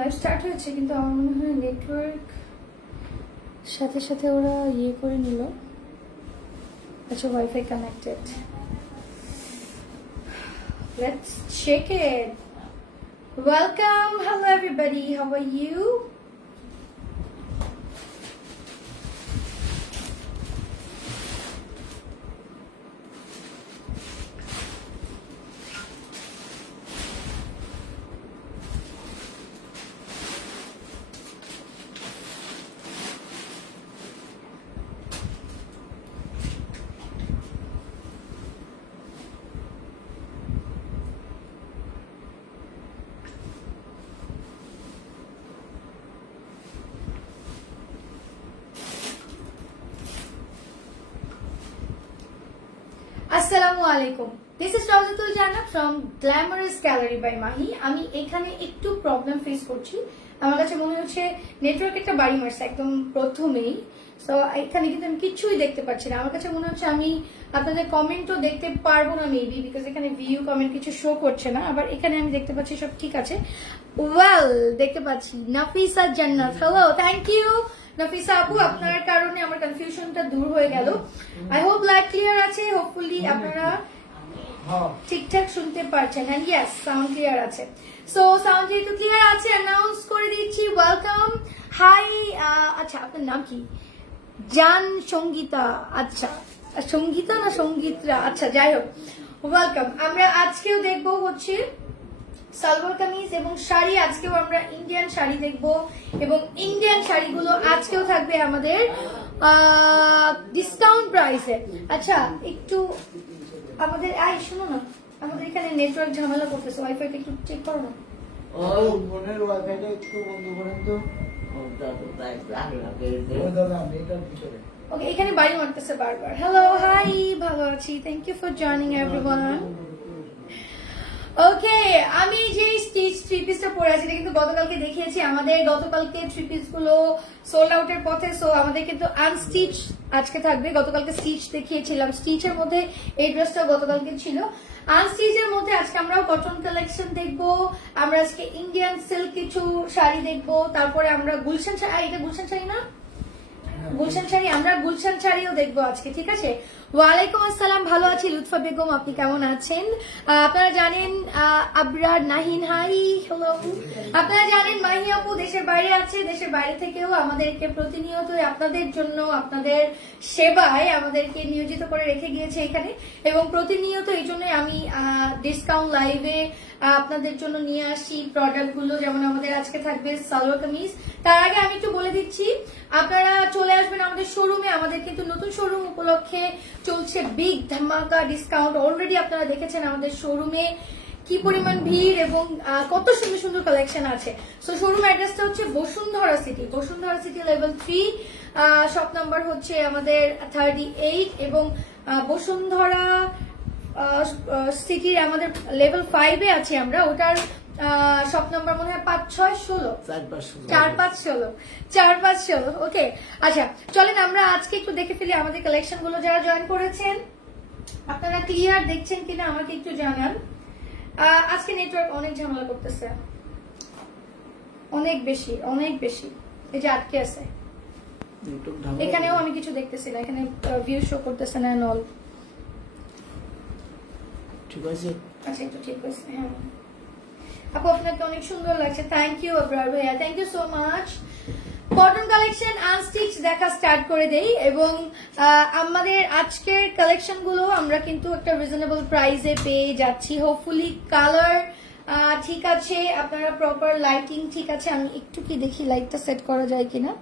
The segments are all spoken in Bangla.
লাইভ স্টার্ট হয়েছে কিন্তু আমার মনে হয় নেটওয়ার্ক সাথে সাথে ওরা ইয়ে করে নিল। আচ্ছা, wifi connected. Let's check it. Welcome. Hello everybody. How are you? আসসালামু আলাইকুম। This is Rawzatul Jannat from glamorous gallery by Mahi. আমি এখানে একটু প্রবলেম ফেস করছি। আমার কাছে মনে হচ্ছে নেটওয়ার্ক একটা বাড়ি মারছে একদম প্রথমেই। সো এখানে কিন্তু আমি কিছুই দেখতে পাচ্ছি না। আমার কাছে মনে হচ্ছে আমি আপনাদের কমেন্টও দেখতে পারবো না মেবি, বিকজ এখানে ভিউ কমেন্ট কিছু শো করছে না। আবার এখানে আমি দেখতে পাচ্ছি সব ঠিক আছে। ওয়েল, দেখতে পাচ্ছি নাফিসা জান্নাত। হ্যালো, থ্যাংক ইউ নাফিসা আপু, আপনার কারণে আমার কনফিউশনটা দূর হয়ে গেল। আই হোপ লাইভ ক্লিয়ার আছে। হোপফুলি আপনারা ঠিকঠাক শুনতে পারছেন। এন্ড ইয়েস, সাউন্ড ক্লিয়ার আছে। সো সাউন্ড যেহেতু ক্লিয়ার আছে, অ্যানাউন্স করে দিচ্ছি ওয়েলকাম। হাই, আচ্ছা আপনার নাম কি? জান সঙ্গীতা। আচ্ছা, সঙ্গীতা না সঙ্গীতরা, আচ্ছা যাই হোক, ওয়েলকাম। আমরা আজকেও দেখবো হচ্ছে সালোয়ার কামিজ এবং শাড়ি। আজকেও আমরা ইন্ডিয়ান শাড়ি দেখবো এবং ইন্ডিয়ান শাড়িগুলো আজকেও থাকবে আমাদের ডিসকাউন্ট প্রাইসে। আচ্ছা, একটু আমাদের শোনো না, আমাদের এখানে নেটওয়ার্ক ঝামেলা করতেছে। ওয়াইফাইটা একটু চেক করো না। ওয়াইফাইটা একটু বন্ধ করেন তো। ওকে, এখানে বাড়ি মারতেছে বারবার। হ্যালো, হাই, ভালো আছি। Thank you for joining everyone. Okay, আমি যে স্টিচ থ্রি পিসটা পরে আছি এটা কিন্তু গতকালকে দেখিয়েছি। আমাদের গতকালকে থ্রি পিস গুলো সোল্ড আউটের পথে। সো আমাদের কিন্তু আনস্টিচ আজকে থাকবে। গতকালকে স্টিচ দেখিয়েছিলাম, স্টিচের মধ্যে এই ড্রেসটা গতকালকে ছিল। আনস্টিচের মধ্যে আজকে আমরাও কটন কালেকশন দেখবো। আমরা আজকে ইন্ডিয়ান সিল্ক কিছু শাড়ি দেখবো। তারপরে আমরা গুলশান শাড়ি, এটা গুলশান শাড়ি না, গুলশান শাড়ি, আমরা গুলশান শাড়িও দেখবো আজকে। ঠিক আছে। ওয়ালাইকুম আসসালাম, ভালো আছি লুৎফা বেগম, আপনি কেমন আছেন? আপনারা জানেন আবরার নাহিন, হাই, হ্যালো। আপনারা জানেন মাহি আপু দেশের বাইরে আছে। দেশের বাইরে থেকেও আমাদেরকে প্রতিনিয়ত আপনাদের জন্য, আপনাদের সেবায় আমাদেরকে নিয়োজিত করে রেখে গিয়েছে এখানে। এবং প্রতিনিয়ত এই জন্য আমি ডিসকাউন্ট লাইভে আপনাদের জন্য নিয়ে আসি প্রোডাক্ট গুলো। যেমন আমাদের আজকে থাকবে সালোয়ার কামিজ। তার আগে আমি একটু বলে দিচ্ছি, আপনারা চলে আসবেন আমাদের শোরুমে। আমাদের কিন্তু নতুন শোরুম উপলক্ষে চলছে বিগ ধামাকা ডিসকাউন্ট। অলরেডি আপনারা দেখেছেন আমাদের শোরুমে কি পরিমাণ ভিড় এবং কত সুন্দর সুন্দর কালেকশন আছে। সো শোরুম অ্যাড্রেসটা হচ্ছে Bashundhara city, Bashundhara city level 3, shop number হচ্ছে আমাদের 38 এবং বসুন্ধরা সিটির আমাদের লেভেল 5-এ আছি আমরা। ওটার শপ নাম্বার মনে হয় 5, 6, 16, 4, 5, 16, 4, 5, 16। ওকে, আচ্ছা চলেন আমরা আজকে একটু দেখে ফেলি আমাদের কালেকশন গুলো। যারা জয়েন করেছেন আপনারা ক্লিয়ার দেখছেন কিনা আমাকে একটু জানান। আজকে নেটওয়ার্ক অনেক ঝামেলা করতেছে, অনেক বেশি অনেক বেশি। এই যে আটকে আছে, এখানেও আমি কিছু দেখতেছি না, এখানে ভিউ শো করতেছে না নল। ঠিক আছে, আচ্ছা একটু ঠিক আছে। হ্যাঁ আপু, আপনাকে অনেক সুন্দর লাগছে। থ্যাংক ইউ আবরার ভাইয়া, thank you so much. Cotton collection unstitch দেখা স্টার্ট করে দেই এবং আমাদের আজকের কালেকশন গুলো আমরা কিন্তু একটা রিজনেবল প্রাইসে পেয়ে যাচ্ছি। হোপফুলি কালার ঠিক আছে, আপনারা প্রপার লাইটিং ঠিক আছে। আমি একটু কি দেখি লাইটটা সেট করা যায় কিনা।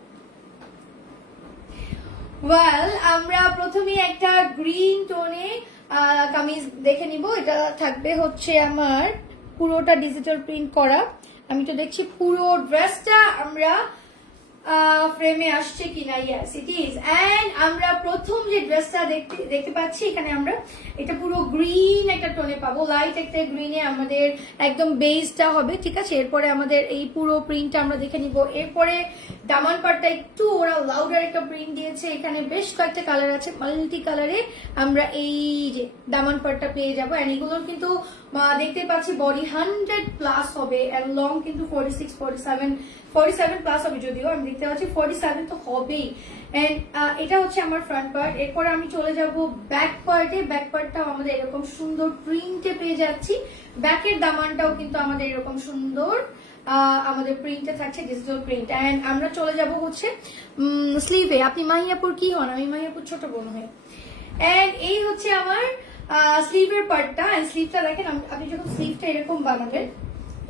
ওয়েল, আমরা প্রথমে একটা গ্রিন টোনে কামিজ দেখে নিব। এটা থাকবে হচ্ছে আমার পুরোটা ডিজিটাল প্রিন্ট করা। আমি তো দেখছি পুরো ড্রেসটা আমরা ফ্রেমে আসছে কিনা। Yes it is. এন্ড আমরা প্রথম যে ড্রেসটা দেখতে পাচ্ছি এখানে আমরা এটা পুরো গ্রিন একটা টোনে পাবো, লাইট একটা গ্রিনে আমাদের একদম বেসটা হবে। ঠিক আছে, এরপরে আমাদের এই পুরো প্রিন্টটা আমরা দেখে নিব। এরপরে দামান পাটটা একটু ওরা লাউডার একটা প্রিন্ট দিয়েছে, এখানে বেশ কয়েকটা কালার আছে, মাল্টি কালারে আমরা এই যে দামান পাটটা পেয়ে যাবো। এন্ড এগুলোর কিন্তু দেখতে পাচ্ছি বডি 100+ হবে, এন্ড লং কিন্তু 46, 47 প্লাস হবে, যদিও আমি দেখতে পাচ্ছি 47 তো হবেই। এন্ড এটা হচ্ছে আমার ফ্রন্ট পার্ট। এরপরে আমি চলে যাব ব্যাক পার্টে। ব্যাক পার্টটাও আমাদের এরকম সুন্দর প্রিন্টে পেয়ে যাচ্ছি, ব্যাকের দামানটাও কিন্তু আমাদের এরকম সুন্দর আমাদের প্রিন্টে থাকছে, ডিজিটাল প্রিন্ট। এন্ড আমরা চলে যাব হচ্ছে স্লিভে। আপনি মাহিয়াপুর কি হন? আমি মাহিয়াপুর ছোট বোন হই। এন্ড এই হচ্ছে আমার স্লিভের পার্টটা। এন্ড স্লিভটা দেখেন, আপনি যখন স্লিভটা এরকম বানাবেন,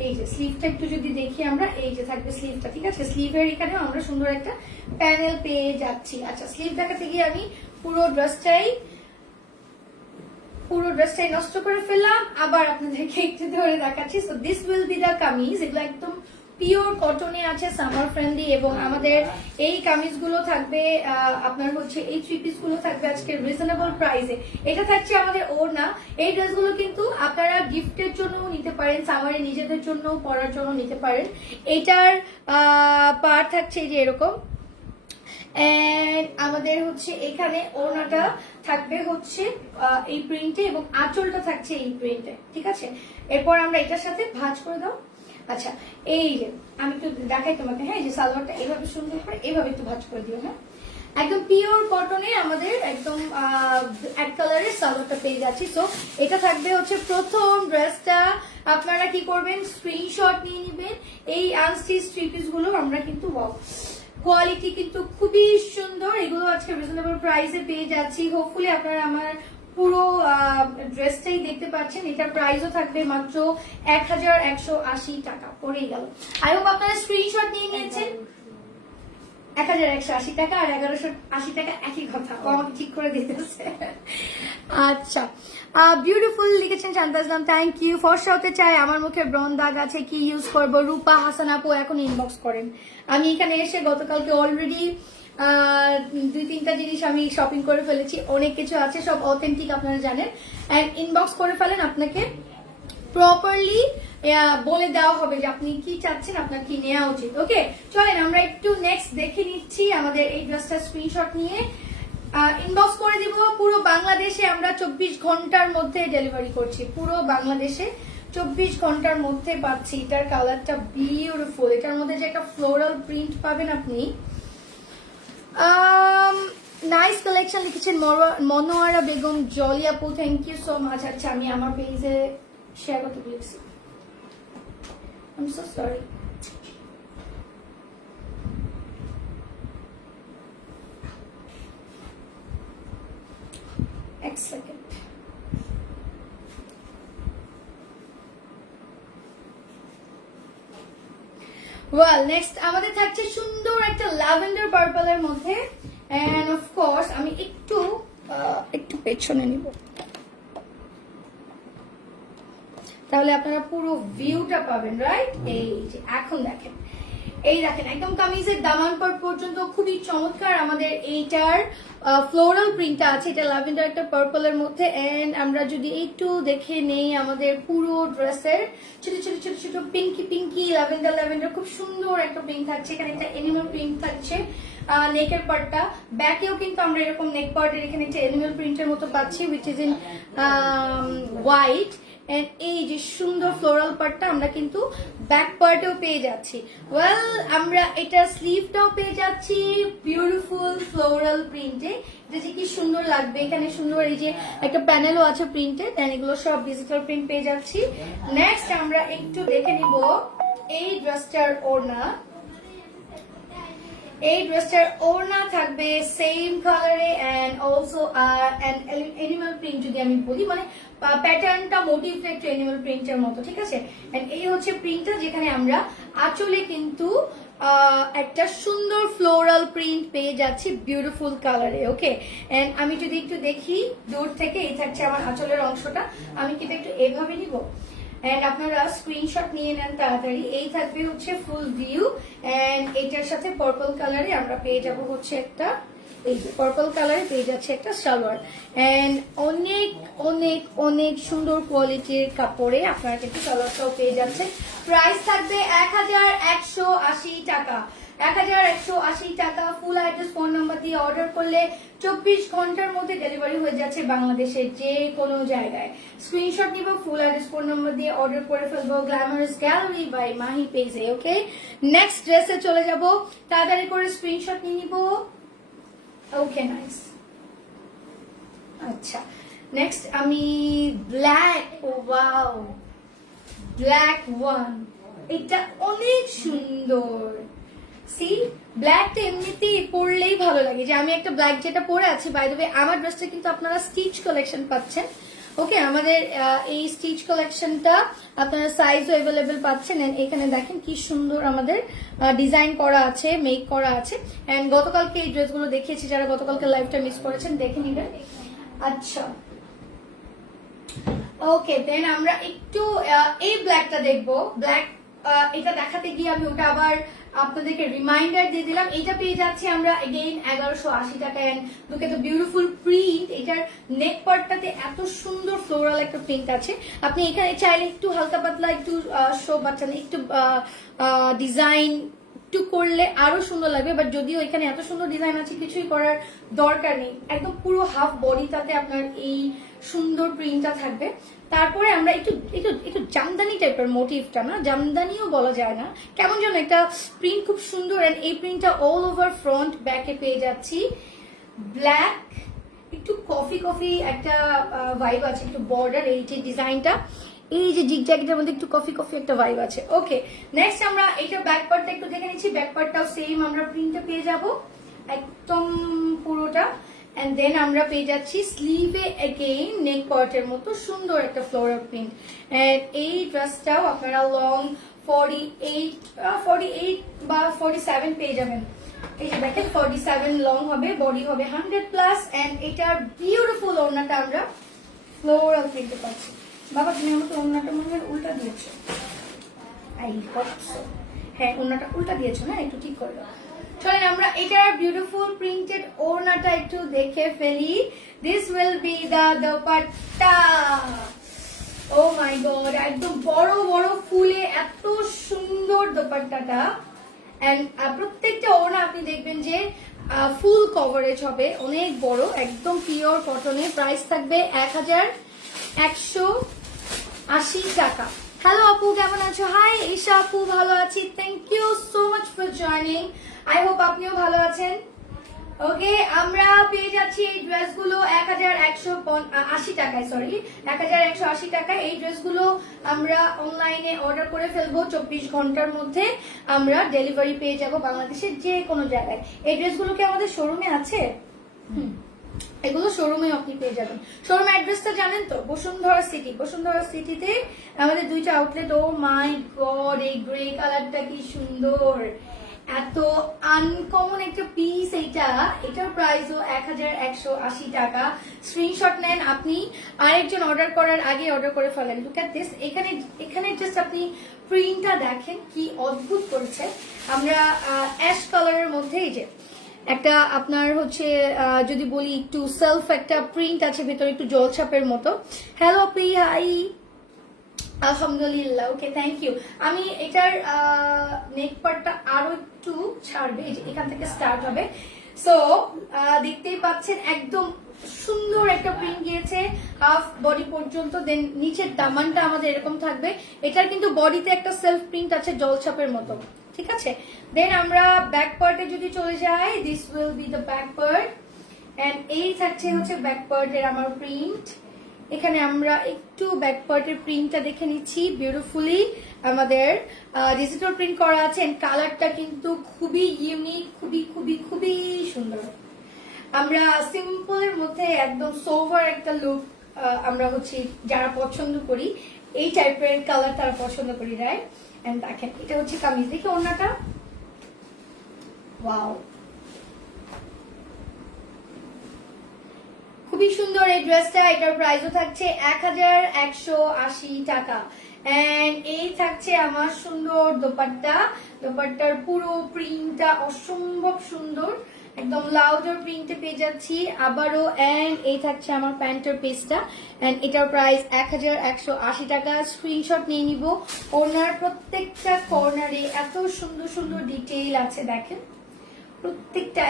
এই যে স্লিভটা একটু যদি দেখি আমরা, এই যে থাকবে স্লিভটা, ঠিক আছে? স্লিভের এখানে আমরা সুন্দর একটা প্যানেল পেয়ে যাচ্ছি। আচ্ছা, স্লিভ দেখাতে গিয়ে আমি পুরো ড্রেসটাই নষ্ট করে ফেললাম, আবার আপনাদেরকে একটু ধরে দেখাচ্ছি। So this will be the kameez. এগুলো একদম পিওর কটনে আছে, সামার ফ্রেন্ডলি, এবং আমাদের এই কামিজগুলো থাকবে আপনার হচ্ছে এই 3 পিস গুলো থাকবে আজকে রিজনেবল প্রাইসে। এটা থাকছে আমাদের ওড়না। এই ড্রেসগুলো কিন্তু আপনারা গিফটের জন্য নিতে পারেন, সামারে নিজেদের জন্য পরার জন্য নিতে পারেন। এটার পার থাকছে যে এরকম, আমাদের হচ্ছে এখানে ওড়নাটা থাকবে হচ্ছে এই প্রিন্টে, এবং আঁচলটা থাকছে এই প্রিন্টে, ঠিক আছে? এরপর আমরা এটার সাথে ভাঁজ করে দাও। আচ্ছা, এই যে আমি একটু দেখাই তোমাকে, হ্যাঁ, যে সালোয়ারটা এইভাবে সুন্দর করে এইভাবে একটু ভাঁজ করে দিও। হ্যাঁ, একদম পিওর কটনে আমাদের একদম এক কালারের সালোয়ারটা পেয়ে যাচ্ছি। সো এটা থাকবে হচ্ছে প্রথম ড্রেসটা। আপনারা কি করবেন, স্ক্রিনশট নিয়ে নেবেন। এই আনস্টিচ 3 পিস গুলো আমরা কিন্তু কোয়ালিটি কিন্তু খুবই সুন্দর, এগুলো আজকে রিজনেবল প্রাইসে পেয়ে যাচ্ছি। হোপফুলি আপনারা আমার পুরো ড্রেসটাই দেখতে পাচ্ছেন। এটা প্রাইসও থাকবে মাত্র 1180 টাকা, পড়েই গেল। আই হোপ আপনারা স্ক্রিনশট নিয়ে নিয়েছেন। 1180 টাকা আর 1180 টাকা একই কথা, ও আমাকে ঠিক করে দিতেছে। আচ্ছা, বিউটিফুল লিখেছেন শান্তাজলাম, থ্যাংক ইউ। ফর্সা হতে চাই, আমার মুখে ব্রন দাগ আছে, কি ইউজ করব? রূপা হাসান আপু এখন ইনবক্স করেন। আমি এখানে এসে গতকালকে অলরেডি 2-3টা জিনিস আমি শপিং করে ফেলেছি, অনেক কিছু আছে, সব অথেন্টিক আপনারা জানেন। এন্ড ইনবক্স করে ফেলেন, আপনাকে প্রপারলি বলে দেওয়া হবে যে আপনি কি চাচ্ছেন, আপনার কি নেওয়া উচিত। ওকে, চলেন আমরা একটু নেক্সট দেখে নিচ্ছি আমাদের এই ড্রেসটার স্ক্রিনশট নিয়ে ইনবক্স করে দিব। পুরো বাংলাদেশে আমরা 24 ঘন্টার মধ্যে ডেলিভারি করছি, পুরো বাংলাদেশে 24 ঘন্টার মধ্যে পাচ্ছি। এটার কালারটা বিউটিফুল, এটার মধ্যে যে একটা ফ্লোরাল প্রিন্ট পাবেন আপনি। নাইস কালেকশন লিখেছেন মনোয়ারা বেগম জলি আপু, থ্যাংক ইউ সো মাচ। আচ্ছা, আমি আমার পেজে শেয়ার করতে বলেছি, আই এম সো সরি। এক সেকেন্ড। ওয়েল, নেক্সট আমাদের থাকছে সুন্দর একটা ল্যাভেন্ডার পার্পলের মধ্যে। এন্ড অফ কোর্স আমি একটু পেছনে নিব, তাহলে আপনারা পুরো ভিউটা পাবেন, রাইট? এই যে এখন দেখেন, এই দেখেন একদম কামিজের দামান পার পর্যন্ত খুবই চমৎকার আমাদের এইটার ফ্লোরাল প্রিন্টটা আছে। এটা ল্যাভেন্ডার একটা পার্পলের মধ্যে। এন্ড আমরা যদি একটু দেখে নেই আমাদের পুরো ড্রেসের ছোট ছোট ছোট ছোট পিঙ্কি ল্যাভেন্ডার খুব সুন্দর একটা প্রিন্ট থাকছে। এখানে একটা এনিমাল প্রিন্ট থাকছে নেকের পার্টটা। ব্যাকেও কিন্তু আমরা এরকম নেক পার্টের এখানে একটা এনিমাল প্রিন্টের মতো পাচ্ছি, which is in white. And এই যে সুন্দর ফ্লোরাল পার্টটা আমরা কিন্তু ব্যাক পার্টেও পেয়ে যাচ্ছি। ওয়েল, আমরা এটা স্লিভটাও পেয়ে যাচ্ছি বিউটিফুল ফ্লোরাল প্রিন্টে। এটা যে কি সুন্দর লাগবে, এখানে সুন্দর এই যে একটা প্যানেলও আছে প্রিন্টেড। এন্ড এগুলো সব ডিজিটাল প্রিন্ট পেয়ে যাচ্ছি। নেক্সট আমরা একটু দেখে নিব এই ড্রেসটার ওড়না। এই ড্রেসটার ওড়না থাকবে সেম কালারে এন্ড অলসো এনিমাল প্রিন্ট, যদি আমি বলি মানে প্যাটার্নটা মোটিভটা একটু এনিমাল প্রিন্টের মতো, ঠিক আছে? এন্ড এই হচ্ছে প্রিন্টটা, যেখানে আমরা আঁচলে কিন্তু একটা সুন্দর ফ্লোরাল প্রিন্ট পেয়ে যাচ্ছি বিউটিফুল কালারে। ওকে, এন্ড আমি যদি একটু দেখি দূর থেকে, এই থাকছে আমার আঁচলের অংশটা। আমি কিন্তু একটু এভাবে নিব, এন্ড আপনারা স্ক্রিনশট নিয়ে নেন তাড়াতাড়ি। এই থাকবে হচ্ছে ফুল ভিউ। এন্ড এটার সাথে পার্পল কালারে আমরা পেয়ে যাব হচ্ছে একটা, এই যে পার্পল কালারে পেয়ে যাচ্ছে একটা সালোয়ার। এন্ড অনেক অনেক অনেক সুন্দর কোয়ালিটির কাপড়ে আপনারা কিন্তু সালোয়ারটাও পেয়ে যাচ্ছেন। প্রাইস থাকবে 1180 টাকা। 1180 টাকা। ফুল অ্যাড্রেস ফোন নাম্বার দিয়ে অর্ডার করলে 24 ঘন্টার মধ্যে ডেলিভারি হয়ে যাচ্ছে বাংলাদেশের যে কোনো জায়গায়। স্ক্রিনশট নিব, ফুল অ্যাড্রেস ফোন নাম্বার দিয়ে অর্ডার করে ফেলবো গ্ল্যামারাস গ্যালারি বাই মাহি পেজে। ওকে, নেক্সট ড্রেসে চলে যাব, তাড়াতাড়ি করে স্ক্রিনশট নিয়ে নিব। ওকে, নাইস। আচ্ছা, নেক্সট আমি ব্ল্যাক, ও ওয়াও, ব্ল্যাক ওয়ান, এটা অনেক সুন্দর। সি, ব্ল্যাকটা এমনিতেই পরলেই ভালো লাগে, যে আমি একটা ব্ল্যাক যেটা পরে আছি। বাই দ্য ওয়ে, আমার ড্রেসটা কিন্তু আপনারা স্টিচ কালেকশন পাচ্ছেন। ওকে, আমাদের এই স্টিচ কালেকশনটা আপনারা সাইজও অ্যাভেলেবেল পাচ্ছেন। এন্ড এখানে দেখেন কি সুন্দর আমাদের ডিজাইন করা আছে, মেক করা আছে। এন্ড গতকালকে এই ড্রেসগুলো দেখিয়েছি, যারা গতকালকে লাইভটা মিস করেছেন দেখে নিবেন। আচ্ছা, ওকে, দেন আমরা একটু এই ব্ল্যাকটা দেখবো। ব্ল্যাক এটা দেখাতে গিয়ে আমি ওটা আবার আপনাদেরকে রিমাইন্ডার দিয়ে দিলাম। এটা পেয়ে যাচ্ছি আমরা এগেইন 1180 টাকা। And look at the beautiful print. এটার নেক পার্টটাতে এত সুন্দর ফ্লোরাল একটা প্রিন্ট আছে। আপনি এখানে চাইলে একটু হালকা পাতলা একটু শো বাচ্চান একটু ডিজাইন একটু করলে আরো সুন্দর লাগবে। বাট যদিও এখানে এত সুন্দর ডিজাইন আছে, কিছুই করার দরকার নেই। একদম পুরো হাফ বডিটাতে আপনার এই সুন্দর প্রিন্টটা থাকবে। তারপরে আমরা একটু একটু একটু জামদানি টাইপের মোটিভটা, না জামদানিও বলা যায় না, কেমন যেন একটা প্রিন্ট, খুব সুন্দর। এন্ড এই প্রিন্টটা অল ওভার ফ্রন্ট ব্যাকে পেয়ে যাচ্ছি। ব্ল্যাক, একটু কফি কফি একটা ভাইব আছে, একটু বর্ডার এই যে ডিজাইনটা, এই যে জিগ জ্যাগেটের মধ্যে একটু কফি কফি একটা ভাইব আছে। ওকে, নেক্সট আমরা এইটার ব্যাক পার্টটা একটু দেখে নিচ্ছি। ব্যাক পার্টটাও সেম আমরা প্রিন্টটা পেয়ে যাব একদম পুরোটা। এন্ড দেন আমরা পেয়ে যাচ্ছি স্লিভে এগেইন নেক পার্টের মতো সুন্দর একটা ফ্লোরাল প্রিন্ট। এন্ড এই ড্রেসটাও আপনারা লং 48 বা 47 পেয়ে যাবেন। এই যে দেখেন 47 লং হবে, বডি হবে 100+। এন্ড এটার বিউটিফুল ওড়নাটা আমরা ফ্লোরাল প্রিন্টে পাচ্ছি। বাবা, তুমি আমাকে ওড়নাটা মনে হয় উল্টা দিয়েছো। হ্যাঁ, ওড়নাটা উল্টা দিয়েছো না, একটু ঠিক করে দাও। চলেন আমরা এটার বিউটিফুল প্রিন্টেড ওড়নাটা একটু দেখে ফেলি। This will be the dupatta. Oh my god, একদম বড় বড় ফুলে এত সুন্দর দোপাট্টাটা। এন্ড প্রত্যেকটা ওড়না আপনি দেখবেন যে ফুল কভারেজ হবে, অনেক বড়, একদম পিওর কটনে। প্রাইস থাকবে 1180 টাকা। হ্যালো আপু, কেমন আছো? হাই ঈশা আপু, ভালো আছি, thank you so much for joining. I hope আপনিও ভালো আছেন। ওকে, আমরা পেয়ে যাচ্ছি এই ড্রেসগুলো 1180 টাকায়, সরি 1180 টাকায়। এই ড্রেসগুলো আমরা অনলাইনে অর্ডার করে ফেলবো, 24 ঘন্টার মধ্যে আমরা ডেলিভারি পেয়ে যাব বাংলাদেশের যে কোনো জায়গায়। এই ড্রেসগুলো কি আমাদের শোরুমে আছে? এগুলো শোরুমে আপনি পেয়ে যাবেন। শোরুম অ্যাড্রেসটা জানেন তো, বসুন্ধরা সিটি। বসুন্ধরা সিটিতে আমাদের দুইটা আউটলেট। ও মাই গড, এই গ্রে কালারটা কি সুন্দর, এত আনকমন একটা পিস এইটা। এটার প্রাইসও 1180 টাকা। স্ক্রিনশট নেন আপনি, আরেকজন অর্ডার করার আগে অর্ডার করে ফেলেন। লুক এট দিস, এখানে জাস্ট আপনি প্রিন্টটা দেখেন কি অদ্ভুত করেছে। আমরা অ্যাশ কালারের মধ্যে এই যে একটা আপনার হচ্ছে যদি বলি একটু সেলফ একটা প্রিন্ট আছে ভেতরে, একটু জলছাপের মতো। হ্যালো পি, হাই, আলহামদুলিল্লাহ। ওকে, থ্যাংক ইউ। আমি এটার নেক পার্টটা আরো একটু ছাড়বে, এখান থেকে স্টার্ট হবে। সো দেখতেই পাচ্ছেন একদম সুন্দর একটা প্রিন্ট গিয়েছে হাফ বডি পর্যন্ত। দেন নিচের দামানটা আমাদের এরকম থাকবে। এটার কিন্তু বডিতে একটা সেলফ প্রিন্ট আছে জলছাপের মতো, ঠিক আছে। দেন আমরা ব্যাক পার্টে যদি চলে যাই, this will be the back part. And এই থাকছে হচ্ছে ব্যাক পার্টের আমার প্রিন্ট। এখানে আমরা একটু ব্যাক পার্টের প্রিন্টটা দেখে নিচ্ছি। বিউটিফুলি আমাদের ডিজিটাল প্রিন্ট করা আছে। এন্ড কালারটা কিন্তু খুবই ইউনিক, খুবই খুবই খুবই সুন্দর। আমরা সিম্পলের মধ্যে একদম সোভার একটা লুক আমরা হচ্ছে যারা পছন্দ করি, এই টাইপের কালার তারা পছন্দ করি, রাইট। এন্ড দেখেন এটা হচ্ছে কামিজ, দেখি ওড়নাটা, ওয়াও, খুবই সুন্দর এই ড্রেসটা। এটার প্রাইসও থাকছে 1180 টাকা। এন্ড এই থাকছে আমার সুন্দর দোপাট্টা। দোপাট্টার পুরো প্রিন্টটা অসম্ভব সুন্দর, একদম লাউডার প্রিন্টে পেয়ে যাচ্ছি আবারও। এন্ড এই থাকছে আমার প্যান্টের পিসটা, এন্ড এটার প্রাইস 1180 টাকা। স্ক্রিনশট নিয়ে নিব। ওনার প্রত্যেকটা কর্নারে এত সুন্দর সুন্দর ডিটেইল আছে, দেখেন প্রত্যেকটা।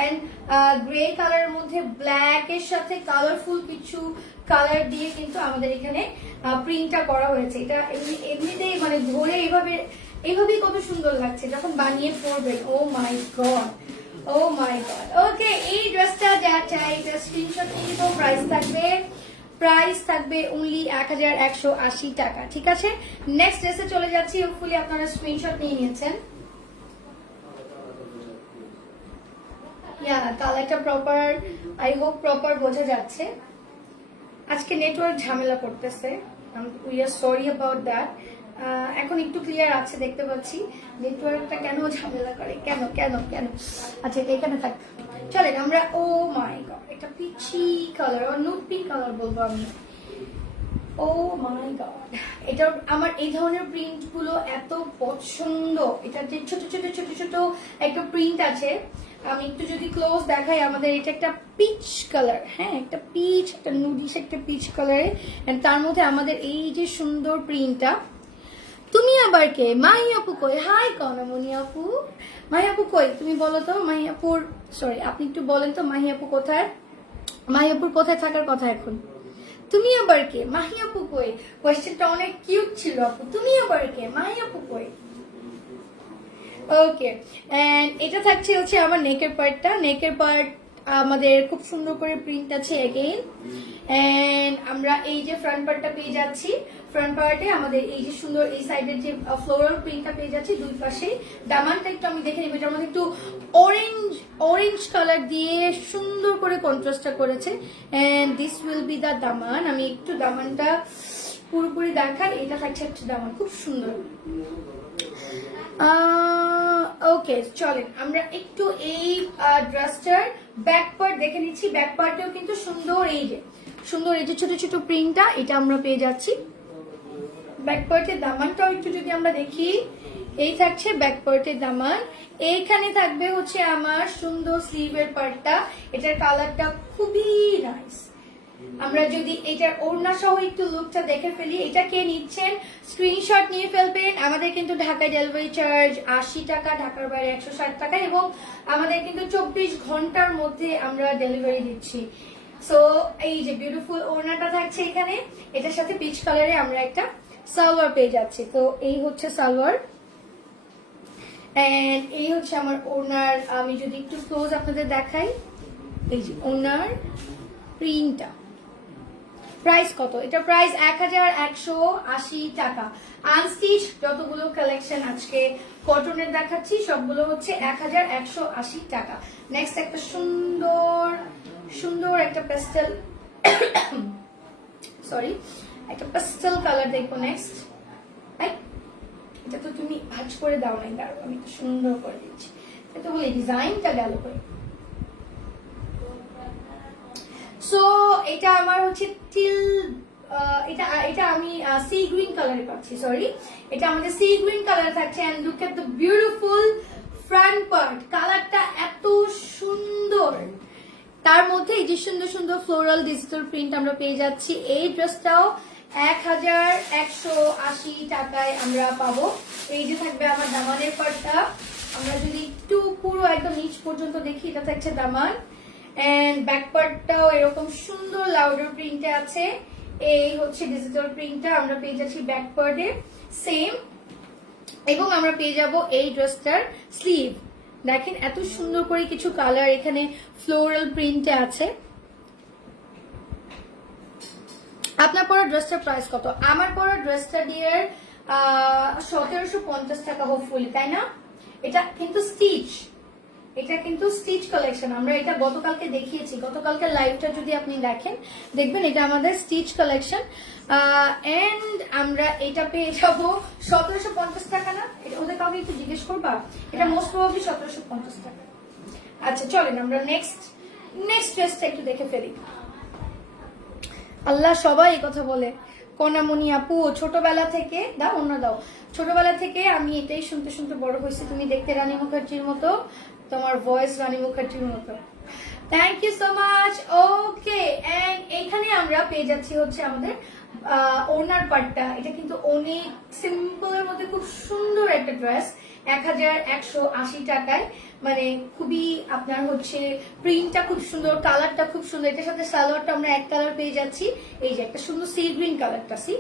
গ্রে কালারের মধ্যে ব্ল্যাক এর সাথে কালারফুল কিছু কালার দিয়ে কিন্তু আমাদের এখানে প্রিন্টটা করা হয়েছে। এটা এমনিতেই মানে ধরে এইভাবেই কত সুন্দর লাগছে যখন বানিয়ে পরবেন। ও my god, O my god. ওকে, এই ড্রেসটা যা চাই এটা স্ক্রিনশট নিয়ে নিব। প্রাইস থাকবে অনলি 1180 টাকা। ঠিক আছে, নেক্সট ড্রেসে চলে যাচ্ছি। হোপফুলি আপনারা স্ক্রিনশট নিয়ে নিয়েছেন। কালারটা প্রপার, আই হোপ প্রপার বোঝা যাচ্ছে। আজকে নেটওয়ার্ক ঝামেলা করতেছে, we are sorry about that. এখন একটু ক্লিয়ার আছে দেখতে পাচ্ছি। নেটওয়ার্কটা কেন ঝামেলা করে, কেন কেন কেন? আচ্ছা, এটা এখানে থাক। চলেন আমরা, ও মাই গড, এটা peachy colour, nude pink colour বলবো আমি। ও মাই গড, এটা আমার এই ধরনের প্রিন্ট গুলো এত পছন্দ। এটা যে ছোট ছোট ছোট ছোট একটা প্রিন্ট আছে, আমি একটু যদি ক্লোজ দেখাই, আমাদের এটা একটা পিচ কালার, হ্যাঁ একটা পিচ, একটা নুডিশ একটা পিচ কালারে, তার মধ্যে আমাদের এই যে সুন্দর প্রিন্টটা। তুমি আবার কে? মাহি আপু কই? হাই কনমনি আপু, মাহি আপু কই? তুমি বলো তো মাহি আপুর, সরি আপনি একটু বলেন তো মাহি আপু কোথায়? মাহি আপুর কোথায় থাকার কথা এখন? তুমি আবার কে? মাহি আপু কই? কোয়েশ্চেনটা অনেক কিউট ছিল আপু। তুমি আবার কে? মাহি আপু কই? ওকে, এন্ড এটা থাকছে হচ্ছে আমার নেকের পার্টটা। নেকের পার্ট আমাদের খুব সুন্দর করে প্রিন্ট আছে এগেইন। এন্ড আমরা এই যে ফ্রন্ট পার্টটা পেয়ে যাচ্ছি। ফ্রন্ট পার্টে আমাদের এই যে সুন্দর এই সাইডের যে ফ্লোরাল প্রিন্টটা পেয়ে যাচ্ছি দুই পাশে। দামানটা একটু আমি দেখে নিব, এটার মধ্যে একটু অরেঞ্জ কালার দিয়ে সুন্দর করে কন্ট্রাস্টটা করেছে। এন্ড দিস উইল বি দা দামান। আমি একটু দামানটা পুরোপুরি দেখাই। এটা থাকছে একটা দামান, খুব সুন্দর। ওকে, চলেন আমরা একটু এই ড্রেসটার ব্যাক পার্ট দেখে নিচ্ছি। ব্যাক পার্টেও কিন্তু সুন্দর এই যে ছোট ছোট প্রিন্টটা এটা আমরা পেয়ে যাচ্ছি। ব্যাক পার্টের দামানটাও একটু যদি আমরা দেখি, এই থাকছে ব্যাক পার্টের দামান। এইখানে থাকবে হচ্ছে আমার সুন্দর স্লিভের পার্টটা। এটার কালারটা খুবই নাইস। আমরা যদি এটার ওড়না সহ একটু লুকটা দেখে ফেলি, এটা কে নিচ্ছেন স্ক্রিনশট নিয়ে ফেলবেন। আমাদের কিন্তু ঢাকায় ডেলিভারি চার্জ 80 টাকা, ঢাকার বাইরে 160 টাকা, এবং আমাদের কিন্তু 24 ঘন্টার মধ্যে আমরা ডেলিভারি দিচ্ছি। সো এই যে বিউটিফুল ওড়নাটা থাকছে এখানে, এটার সাথে পিচ কালারে আমরা একটা সালোয়ার পেয়ে যাচ্ছি। তো এই হচ্ছে সালোয়ার, এন্ড এই হচ্ছে আমার ওড়নার। আমি যদি একটু ক্লোজ আপনাদের দেখাই, এই যে ওড়নার প্রিন্টটা। প্রাইস কত? এটা প্রাইস 1180 টাকা। আনস্টিচ যতগুলো কালেকশন আজকে কটনের দেখাচ্ছি সবগুলো হচ্ছে 1180 টাকা। নেক্সট একটা সুন্দর একটা পেস্টেল, সরি একটা পেস্টেল কালার দেখবো নেক্সট। এটা তো তুমি ভাঁজ করে দাও নাই, দাঁড়াও আমি একটু সুন্দর করে দিচ্ছি। এটা বলি ডিজাইনটা গেল করে। সো এটা আমার হচ্ছে এটা আমি সি গ্রিন কালারে পাচ্ছি, সরি এটা আমাদের সি গ্রিন কালার থাকছে। And look at the beautiful front part, কালারটা এত সুন্দর। তার মধ্যে এই যে সুন্দর সুন্দর ফ্লোরাল ডিজিটাল প্রিন্ট আমরা পেয়ে যাচ্ছি। এই ড্রেসটাও 1180 টাকায় আমরা পাবো। এই যে থাকবে আমার দামানের পার্টটা। আমরা যদি একটু পুরো একদম নিচ পর্যন্ত দেখি, এটা থাকছে দামান। এন্ড ব্যাক পার্টটাও এরকম সুন্দর লাউডার প্রিন্টে আছে। এই হচ্ছে ডিজিটাল প্রিন্টটা আমরা পেয়ে যাচ্ছি ব্যাক পার্টে সেম, এবং আমরা পেয়ে যাব এই ড্রেসটার স্লিভ। দেখেন এত সুন্দর করে কিছু কালার এখানে ফ্লোরাল প্রিন্টে আছে। আপনার পরা ড্রেসটার প্রাইস কত? আমার পরা ড্রেসটা ডিয়ার 1750 টাকা হোপফুলি, তাই না? এটা কিন্তু স্টিচ কালেকশন। আমরা এটা গতকালকে দেখিয়েছি, গতকালকে লাইভটা যদি আপনি দেখেন দেখবেন এটা আমাদের স্টিচ কালেকশন। এন্ড আমরা এটা পেয়ে যাবো 1750 টাকা না? এটা ওদের কাউকে একটু জিজ্ঞেস করবা, এটা মোস্ট প্রবাবলি 1750 টাকা। আচ্ছা চলেন আমরা নেক্সট ড্রেসটা একটু দেখে ফেলি। আল্লাহ সবাই এই কথা বলে, কনামনি আপু ছোটবেলা থেকে দাও অন্য দাও, ছোটবেলা থেকে আমি এটাই শুনতে শুনতে বড় হয়েছি। তুমি দেখতে রানী মুখার্জির মতো, তোমার ভয়েস রানী মুখার্জির মতো। Thank you so much. Okay, and এখানে আমরা পেয়ে যাচ্ছি হচ্ছে আমাদের ওনার পার্টটা। এটা কিন্তু অনেক সিম্পলের মধ্যে খুব সুন্দর একটা ড্রেস, 1180 টাকায়। মানে খুবই আপনার হচ্ছে প্রিন্টটা খুব সুন্দর, কালারটা খুব সুন্দর। এটার সাথে সালোয়ারটা আমরা এক কালার পেয়ে যাচ্ছি, এই যে একটা সুন্দর সি গ্রিন কালারটা। সি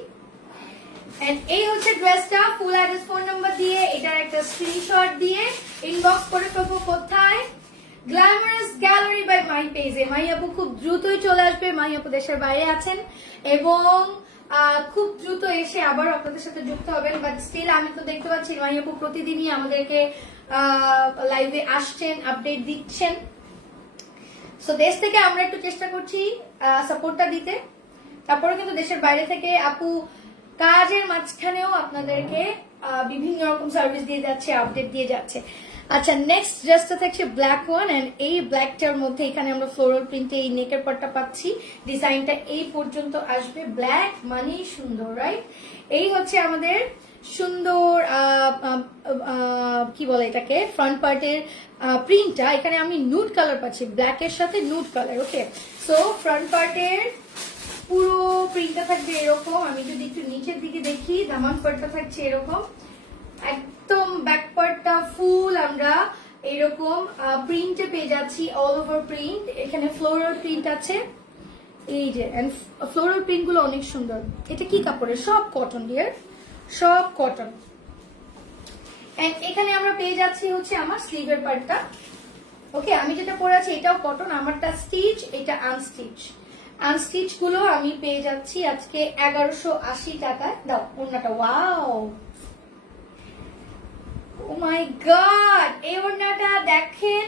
এন্ড এই হচ্ছে ড্রেসটা। ফুল অ্যাড্রেস, ফোন নাম্বার দিয়ে এটার একটা স্ক্রিনশট দিয়ে ইনবক্স করে ফেলবো। কোথায়? গ্ল্যামারাস গ্যালারি বাই মাই পেজে। মাই আপু খুব দ্রুতই চলে আসবে। মাই আপু দেশের বাইরে আছেন এবং খুব দ্রুত এসে আবার আপনাদের সাথে যুক্ত হবেন। বাট স্টিল আমি তো দেখতে পাচ্ছি মাই আপু প্রতিদিনই আমাদেরকে লাইভে আসছেন, আপডেট দিচ্ছেন। সো দেশ থেকে আমরা একটু চেষ্টা করছি সাপোর্টটা দিতে। তারপরে কিন্তু দেশের বাইরে থেকে আপু কাজের মাঝখানেও আপনাদেরকে বিভিন্ন রকম সার্ভিস দিয়ে যাচ্ছে, আপডেট দিয়ে যাচ্ছে। আচ্ছা, নেক্সট ড্রেসটা থাকছে ব্ল্যাক ওয়ান। এন্ড এই ব্ল্যাকটার মধ্যে এখানে আমরা ফ্লোরাল প্রিন্টে এই নেকের পার্টটা পাচ্ছি। ডিজাইনটা এই পর্যন্ত আসবে। ব্ল্যাক মানেই সুন্দর, রাইট? এই হচ্ছে আমাদের সুন্দর কি বলে এটাকে, ফ্রন্ট পার্টের প্রিন্টটা। এখানে আমি নুড কালার পাচ্ছি, ব্ল্যাকের সাথে নুড কালার। ওকে, সো ফ্রন্ট পার্টের পুরো প্রিন্টটা থাকবে এরকম। আমি যদি একটু নিচের দিকে দেখি, দামান পার্টটা থাকছে এরকম একদম। ব্যাক পার্টটা ফুল আমরা এরকম প্রিন্টে পেয়ে যাচ্ছি, অল ওভার প্রিন্ট। এখানে ফ্লোরাল প্রিন্ট আছে, এই যে। এন্ড ফ্লোরাল প্রিন্ট গুলো অনেক সুন্দর। এটা কি কাপড়ের? সব কটন ডিয়ার, সব কটন। এন্ড এখানে আমরা পেয়ে যাচ্ছি হচ্ছে আমার স্লিভের পার্টটা। ওকে, আমি যেটা পরে আছি এটাও কটন, আমারটা স্টিচ, এটা আনস্টিচ। আনস্টিচ গুলো আমি পেয়ে যাচ্ছি আজকে 1180 টাকায়। দাও ওড়নাটা, ওয়াও, ও মাই গড, এই ওড়নাটা দেখেন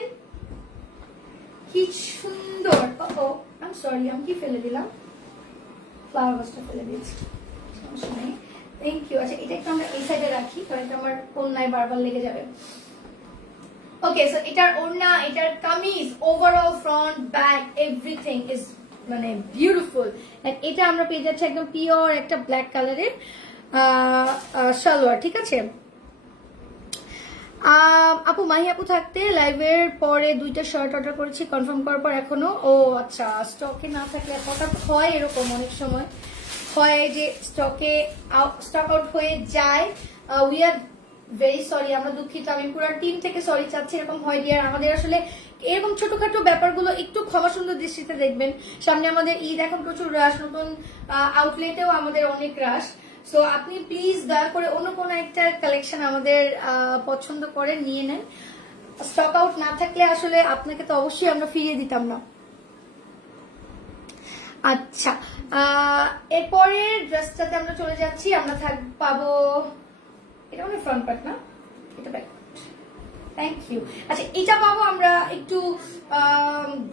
কি সুন্দর। ও আই এম সরি, আমি কি ফেলে দিলাম? ফ্লাওয়ার ভাসটা ফেলে দিয়েছি, সমস্যা নেই। Thank you. আচ্ছা, এটা একটু আমরা এই সাইডে রাখি, কারণ এটা আমার ওড়নায় বারবার লেগে যাবে। ওকে, সো এটার ওড়না, এটার kameez, overall front back everything is মানে বিউটিফুল। এটা আমরা পেয়ে যাচ্ছি একদম পিওর একটা ব্ল্যাক কালারের সালোয়ার। ঠিক আছে আপু, মাহি আপু থাকতে লাইভের পরে 2টা শার্ট অর্ডার করেছি, কনফার্ম করার পর এখনো। ও আচ্ছা, স্টকে না থাকলে হঠাৎ হয় এরকম, অনেক সময় হয় যে স্টক আউট হয়ে যায়। উই আর ভেরি সরি, আমরা দুঃখিত। আমি পুরো টিম থেকে সরি চাচ্ছি, এরকম হয় ডিয়ার। আমাদের আসলে এরকম ছোটখাটো ব্যাপারগুলো একটু ক্ষমা সুন্দর দৃষ্টিতে দেখবেন। সামনে আমাদের ঈদ, এখন প্রচুর রাশ, নতুন আউটলেটেও আমাদের অনেক রাশ। সো আপনি প্লিজ দয়া করে অন্য কোনো একটা কালেকশন আমাদের পছন্দ করে নিয়ে নেন। স্টক আউট না থাকলে আসলে আপনাকে তো অবশ্যই আমরা ফিরিয়ে দিতাম না। আচ্ছা, এরপরে ড্রেসটাতে আমরা চলে যাচ্ছি। আমরা পাবো, এটা মানে ফ্রন্ট পার্ট না, এটা ব্যাক পার্ট। Thank you. আচ্ছা, এটা পাবো আমরা একটু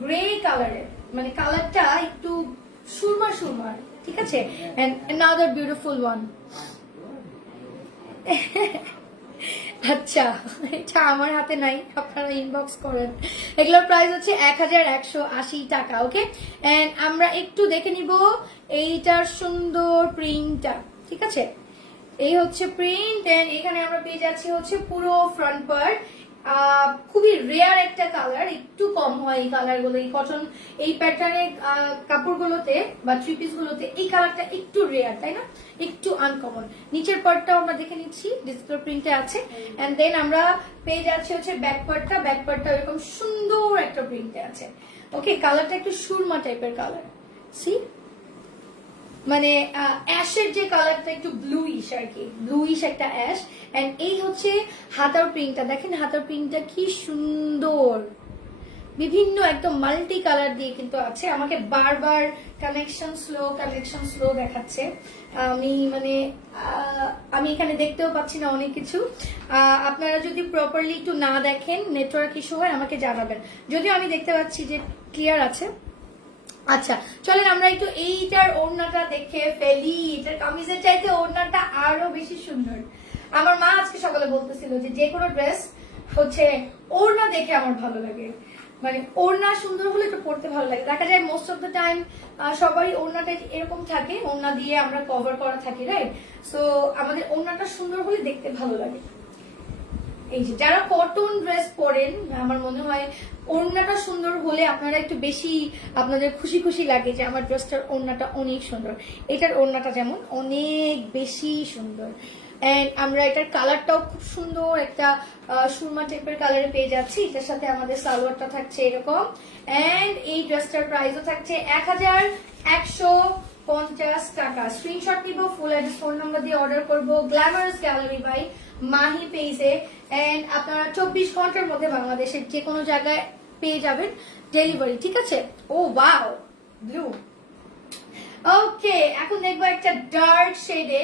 গ্রে কালারের, মানে কালারটা একটু সুরমা সুরমা। ঠিক আছে, and another beautiful one. আচ্ছা, এটা আমার হাতে নাই, আপনারা ইনবক্স করেন। এগুলোর প্রাইস হচ্ছে 1180 টাকা। ওকে, এন্ড আমরা একটু দেখে নিব এইটার সুন্দর প্রিন্টটা। ঠিক আছে, এই হচ্ছে প্রিন্ট। এন্ড এখানে আমরা পেয়ে যাচ্ছি হচ্ছে পুরো ফ্রন্ট পার্ট। খুবই রেয়ার একটা কালার, একটু কম হয় এই কালার গুলো। এই কটন, এই প্যাটার্নের কাপড়গুলোতে বা থ্রি পিস গুলোতে এই কালারটা একটু রেয়ার, তাই না? একটু আনকমন। নিচের পার্টটাও আমরা দেখে নিচ্ছি, ডিসপ্লে প্রিন্টে আছে। এন্ড দেন আমরা পেয়ে যাচ্ছি হচ্ছে ব্যাক পার্টটা। ব্যাক পার্টটা এরকম সুন্দর একটা প্রিন্টে আছে। ওকে, কালারটা একটু সুরমা টাইপের কালার। সি, মানে অ্যাশের যে কালারটা একটু ব্লুইশ আর কি, ব্লুইশ একটা অ্যাশ। এন্ড এই হচ্ছে হাতার প্রিন্টটা, দেখেন হাতার প্রিন্টটা কি সুন্দর, বিভিন্ন একদম মাল্টি কালার দিয়ে কিন্তু আছে। আমাকে বারবার কানেকশন স্লো দেখাচ্ছে। আমি এখানে দেখতেও পাচ্ছি না অনেক কিছু। আপনারা যদি প্রপারলি একটু না দেখেন, নেটওয়ার্ক ইস্যু হয়, আমাকে জানাবেন। যদিও আমি দেখতে পাচ্ছি যে ক্লিয়ার আছে। আচ্ছা, চলেন আমরা একটু এইটার ওড়নাটা দেখে ফেলি। এটার কামিজের চাইতে ওড়নাটা আরো বেশি সুন্দর। আমার মা আজকে সকালে বলতেছিল যে কোনো ড্রেস হচ্ছে ওড়না দেখে আমার ভালো লাগে, মানে ওড়না সুন্দর হলে একটু পড়তে ভালো লাগে। দেখা যায় মোস্ট অফ দ্য টাইম সবারই ওড়নাটা এরকম থাকে, ওড়না দিয়ে আমরা কভার করা থাকি, রাইট? সো আমাদের ওড়নাটা সুন্দর হলে দেখতে ভালো লাগে। এই যে যারা কটন ড্রেস পরেন আমার মনে হয় ওড়নাটা সুন্দর হলে আপনারা একটু বেশি আপনাদের খুশি খুশি লাগে যে আমার ড্রেসটার ওড়নাটা অনেক সুন্দর। এটার ওড়নাটা যেমন অনেক বেশি সুন্দর, এন্ড আমরা এটার কালারটাও খুব সুন্দর একটা সুরমা টাইপের কালারে পেয়ে যাচ্ছি। এটার সাথে আমাদের সালোয়ারটা থাকছে এরকম, এন্ড এই ড্রেসটার প্রাইসও থাকছে 1150 টাকা। স্ক্রিনশট নিব, ফুল অ্যাড্রেস ফোন নাম্বার দিয়ে অর্ডার করব গ্ল্যামারাস গ্যালারি বাই মাহি পেজে, এন্ড আপনারা 24 ঘন্টার মধ্যে বাংলাদেশের যে কোনো জায়গায় পেয়ে যাবেন ডেলিভারি, ঠিক আছে? ও ওয়াও, ব্লু। ওকে, এখন দেখবো একটা ডার্ক শেডে।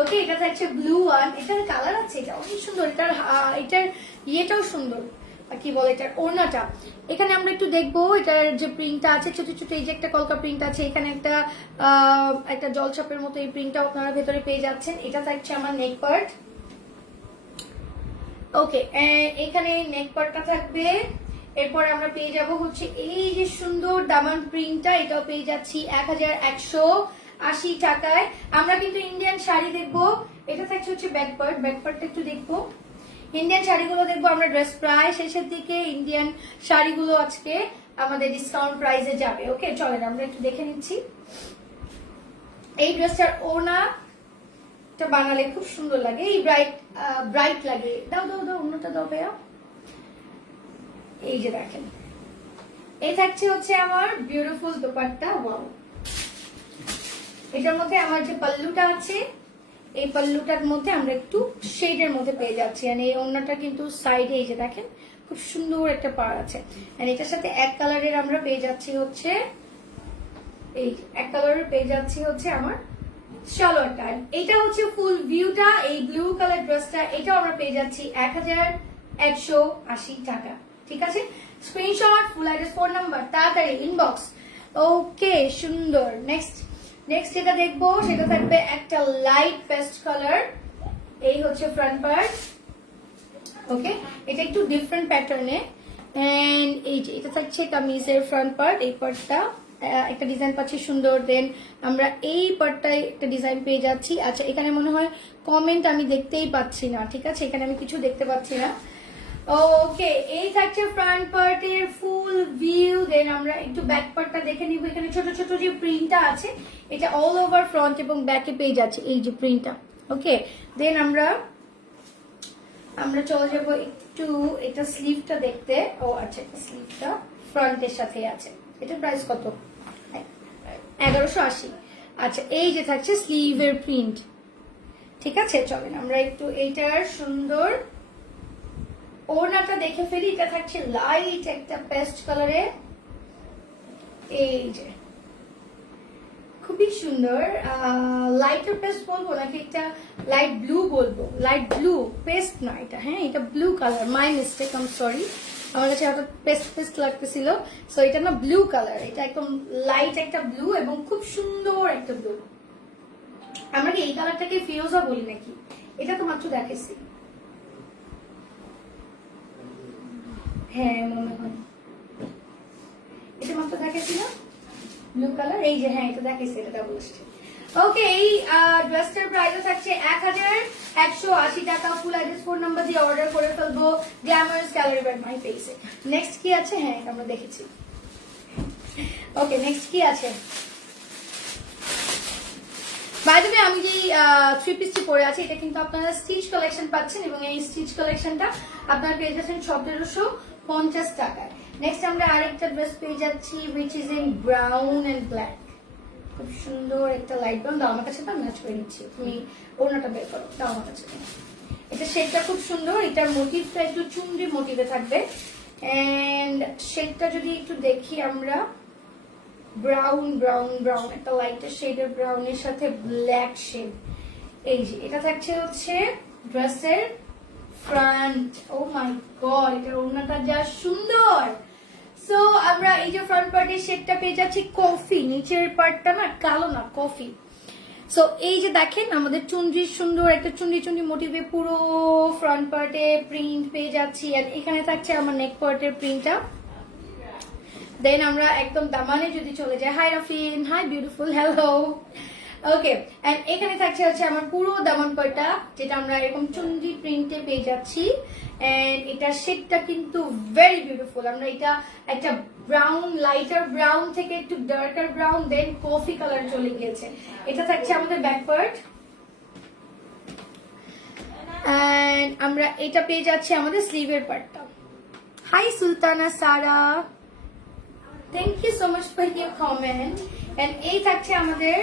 ওকে, এটা থাকছে ব্লু ওয়ান। এটার কালার আছে, এটা অনেক সুন্দর। এটার ইয়েটাও সুন্দর, কি বলে এটার ওড়নাটা। এখানে আমরা একটু দেখবো এটার যে প্রিন্টটা আছে, ছোট ছোট এই যে একটা কলকা প্রিন্ট আছে, এখানে একটা জলছাপের মতো এই প্রিন্টটা আপনারা ভেতরে পেয়ে যাচ্ছেন। এটা থাকছে আমার নেক পার্ট। ওকে, এখানে নেক পার্টটা থাকবে। এরপর আমরা পেয়ে যাব হচ্ছে এই যে সুন্দর দামান প্রিন্টটা, এটাও পেয়ে যাচ্ছি 1180 টাকায়। আমরা কিন্তু ইন্ডিয়ান শাড়ি দেখবো। এটা থাকছে হচ্ছে ব্যাক পার্ট। ব্যাক পার্টটা একটু দেখবো। ইন্ডিয়ান শাড়িগুলো দেখবো আমরা, ড্রেস প্রায় শেষের দিকে। ইন্ডিয়ান শাড়িগুলো আজকে আমাদের ডিসকাউন্ট প্রাইসে যাবে। ওকে, চলেন আমরা একটু দেখে নিচ্ছি। এই ড্রেসটার ওনা বানালে খুব সুন্দর লাগে, এই ব্রাইট লাগে। দাও দাও দাও, অন্যটা দাও ভাইয়া। এই যে দেখেন, এই থাকছে হচ্ছে আমার বিউটিফুল দোপাট্টা। ওয়াও, এটার মধ্যে আমার যে পাল্লুটা আছে, এই পাল্লুটার মধ্যে আমরা একটু শেডের মধ্যে পেয়ে যাচ্ছি। আর এই ওড়নাটা কিন্তু সাইডে এই যে দেখেন খুব সুন্দর একটা পাড় আছে। আর এটার সাথে এক কালারের আমরা পেয়ে যাচ্ছি হচ্ছে এই এক কালারের পেয়ে যাচ্ছি হচ্ছে আমার সালোয়ারটা। এটা হচ্ছে ফুল ভিউটা। এই ব্লু কালার ড্রেসটা, এটাও আমরা পেয়ে যাচ্ছি 1180 টাকা, ঠিক আছে? স্ক্রিনশট, ফুল অ্যাড্রেস, ফোন নাম্বার, তাড়াতাড়ি ইনবক্স। ওকে, সুন্দর। নেক্সট যেটা দেখবো সেটা থাকবে একটা লাইট পেস্ট কালার। এই হচ্ছে ফ্রন্ট পার্ট। ওকে, এটা একটু ডিফারেন্ট প্যাটার্নে, এন্ড এই যে এটা থাকছে কামিজের ফ্রন্ট পার্ট। এই পার্টটা একটা ডিজাইন পাচ্ছি সুন্দর। দেন আমরা এই পার্টটায় একটা ডিজাইন পেয়ে যাচ্ছি। আচ্ছা, এখানে মনে হয় কমেন্ট আমি দেখতেই পাচ্ছি না, ঠিক আছে? এখানে আমি কিছু দেখতে পাচ্ছি না। ওকে, এই থাকছে ফ্রন্ট পার্টের ফুল ভিউ। দেন আমরা একটু ব্যাক পার্টটা দেখে নিব। এখানে ছোট ছোট যে প্রিন্টটা আছে, এটা অল ওভার ফ্রন্ট এবং ব্যাকে পেয়ে যাচ্ছে এই যে প্রিন্টটা। ওকে, দেন আমরা চলে যাবো একটু এটা স্লিভটা দেখতে। ও আচ্ছা, স্লিভটা ফ্রন্টের সাথে আছে। এটা প্রাইস কত? 1180। আচ্ছা, এই যে থাকছে স্লিভের প্রিন্ট, ঠিক আছে? চলেন আমরা একটু এইটার সুন্দর ওড়নাটা দেখে ফেলি। এটা থাকছে লাইট একটা পেস্ট কালারে। এই যে খুবই সুন্দর। লাইটার পেস্ট বলবো নাকি একটা লাইট ব্লু বলবো? লাইট ব্লু পেস্ট না এটা, হ্যাঁ এটা blue colour. My mistake, I am sorry. আমার কাছে হঠাৎ পেস্ট লাগতেছিল। সো এটা না ব্লু কালার, এটা একদম লাইট একটা ব্লু এবং খুব সুন্দর একটা ব্লু। আমরা কি এই কালারটাকে ফিরোজা বলি নাকি? এটা তো মাত্র দেখেছি, হ্যাঁ মনে হয় এটা মাত্র দেখেছি না ব্লু কালার। এই যে হ্যাঁ এটা দেখেছি, এটা ডাবল স্টেপ। ওকে, এই ড্রেসটার প্রাইসও থাকছে 1180 টাকা। ফুল অ্যাড্রেস, ফোন নাম্বার দিয়ে অর্ডার করে ফেলবো গ্ল্যামারাস গ্যালারি বাই মাই পেজে। নেক্সট কি আছে? হ্যাঁ এটা আমরা দেখেছি। ওকে, নেক্সট কি আছে? বাই দ্য ওয়ে, আমি যে থ্রি পিসটি পরে আছি এটা কিন্তু আপনারা স্টিচ কালেকশন পাচ্ছেন, এবং এই স্টিচ কালেকশনটা আপনারা পেয়ে যাচ্ছেন 1750 টাকায়। নেক্সট আমরা আরেকটা ড্রেস পেয়ে যাচ্ছি which is in brown and black। খুব সুন্দর একটা লাইট ব্রাউন। দাও আমার কাছে, তো ম্যাচ করে নিচ্ছি। তুমি ওড়নাটা বের করো, দাও আমার কাছে। এটা শেডটা খুব সুন্দর। এটার মোটিভটা একটু চুনরি মোটিভে থাকবে, এন্ড শেডটা যদি একটু দেখি আমরা, ব্রাউন একটা লাইটের শেডের ব্রাউনের সাথে ব্ল্যাক শেড। এই যে এটা থাকছে হচ্ছে ড্রেসের ফ্রন্ট। ও মাই গড, এটার ওড়নাটা যা সুন্দর। সো আমরা এই যে ফ্রন্ট পার্টের শেডটা পেয়ে যাচ্ছি কফি, নিচের পার্টটা না কালো না কফি। সো এই যে দেখেন আমাদের চুনরির সুন্দর একটা চুনরি মোটিভে পুরো ফ্রন্ট পার্টে প্রিন্ট পেয়ে যাচ্ছি। আর এখানে থাকছে আমার নেক পার্টের প্রিন্টটা। দেন আমরা একদম দামানে যদি চলে যাই, hi Rafin, hi beautiful, hello. Okay, and এখানে থাকছে হচ্ছে আমার পুরো দামানপাটা, যেটা আমরা এরকম চুনরি প্রিন্টে পেয়ে যাচ্ছি। এন্ড এটার শেডটা কিন্তু ভেরি বিউটিফুল। আমরা এটা একটা ব্রাউন, লাইটার ব্রাউন থেকে একটু ডার্কার ব্রাউন, দেন কফি কালার চলে গিয়েছে। এটা থাকছে আমাদের ব্যাক পার্ট। এন্ড আমরা এটা পেয়ে যাচ্ছি আমাদের স্লিভের পার্টটা। Hi Sultana Sara, thank you so much for your comment. And এই থাকছে আমাদের,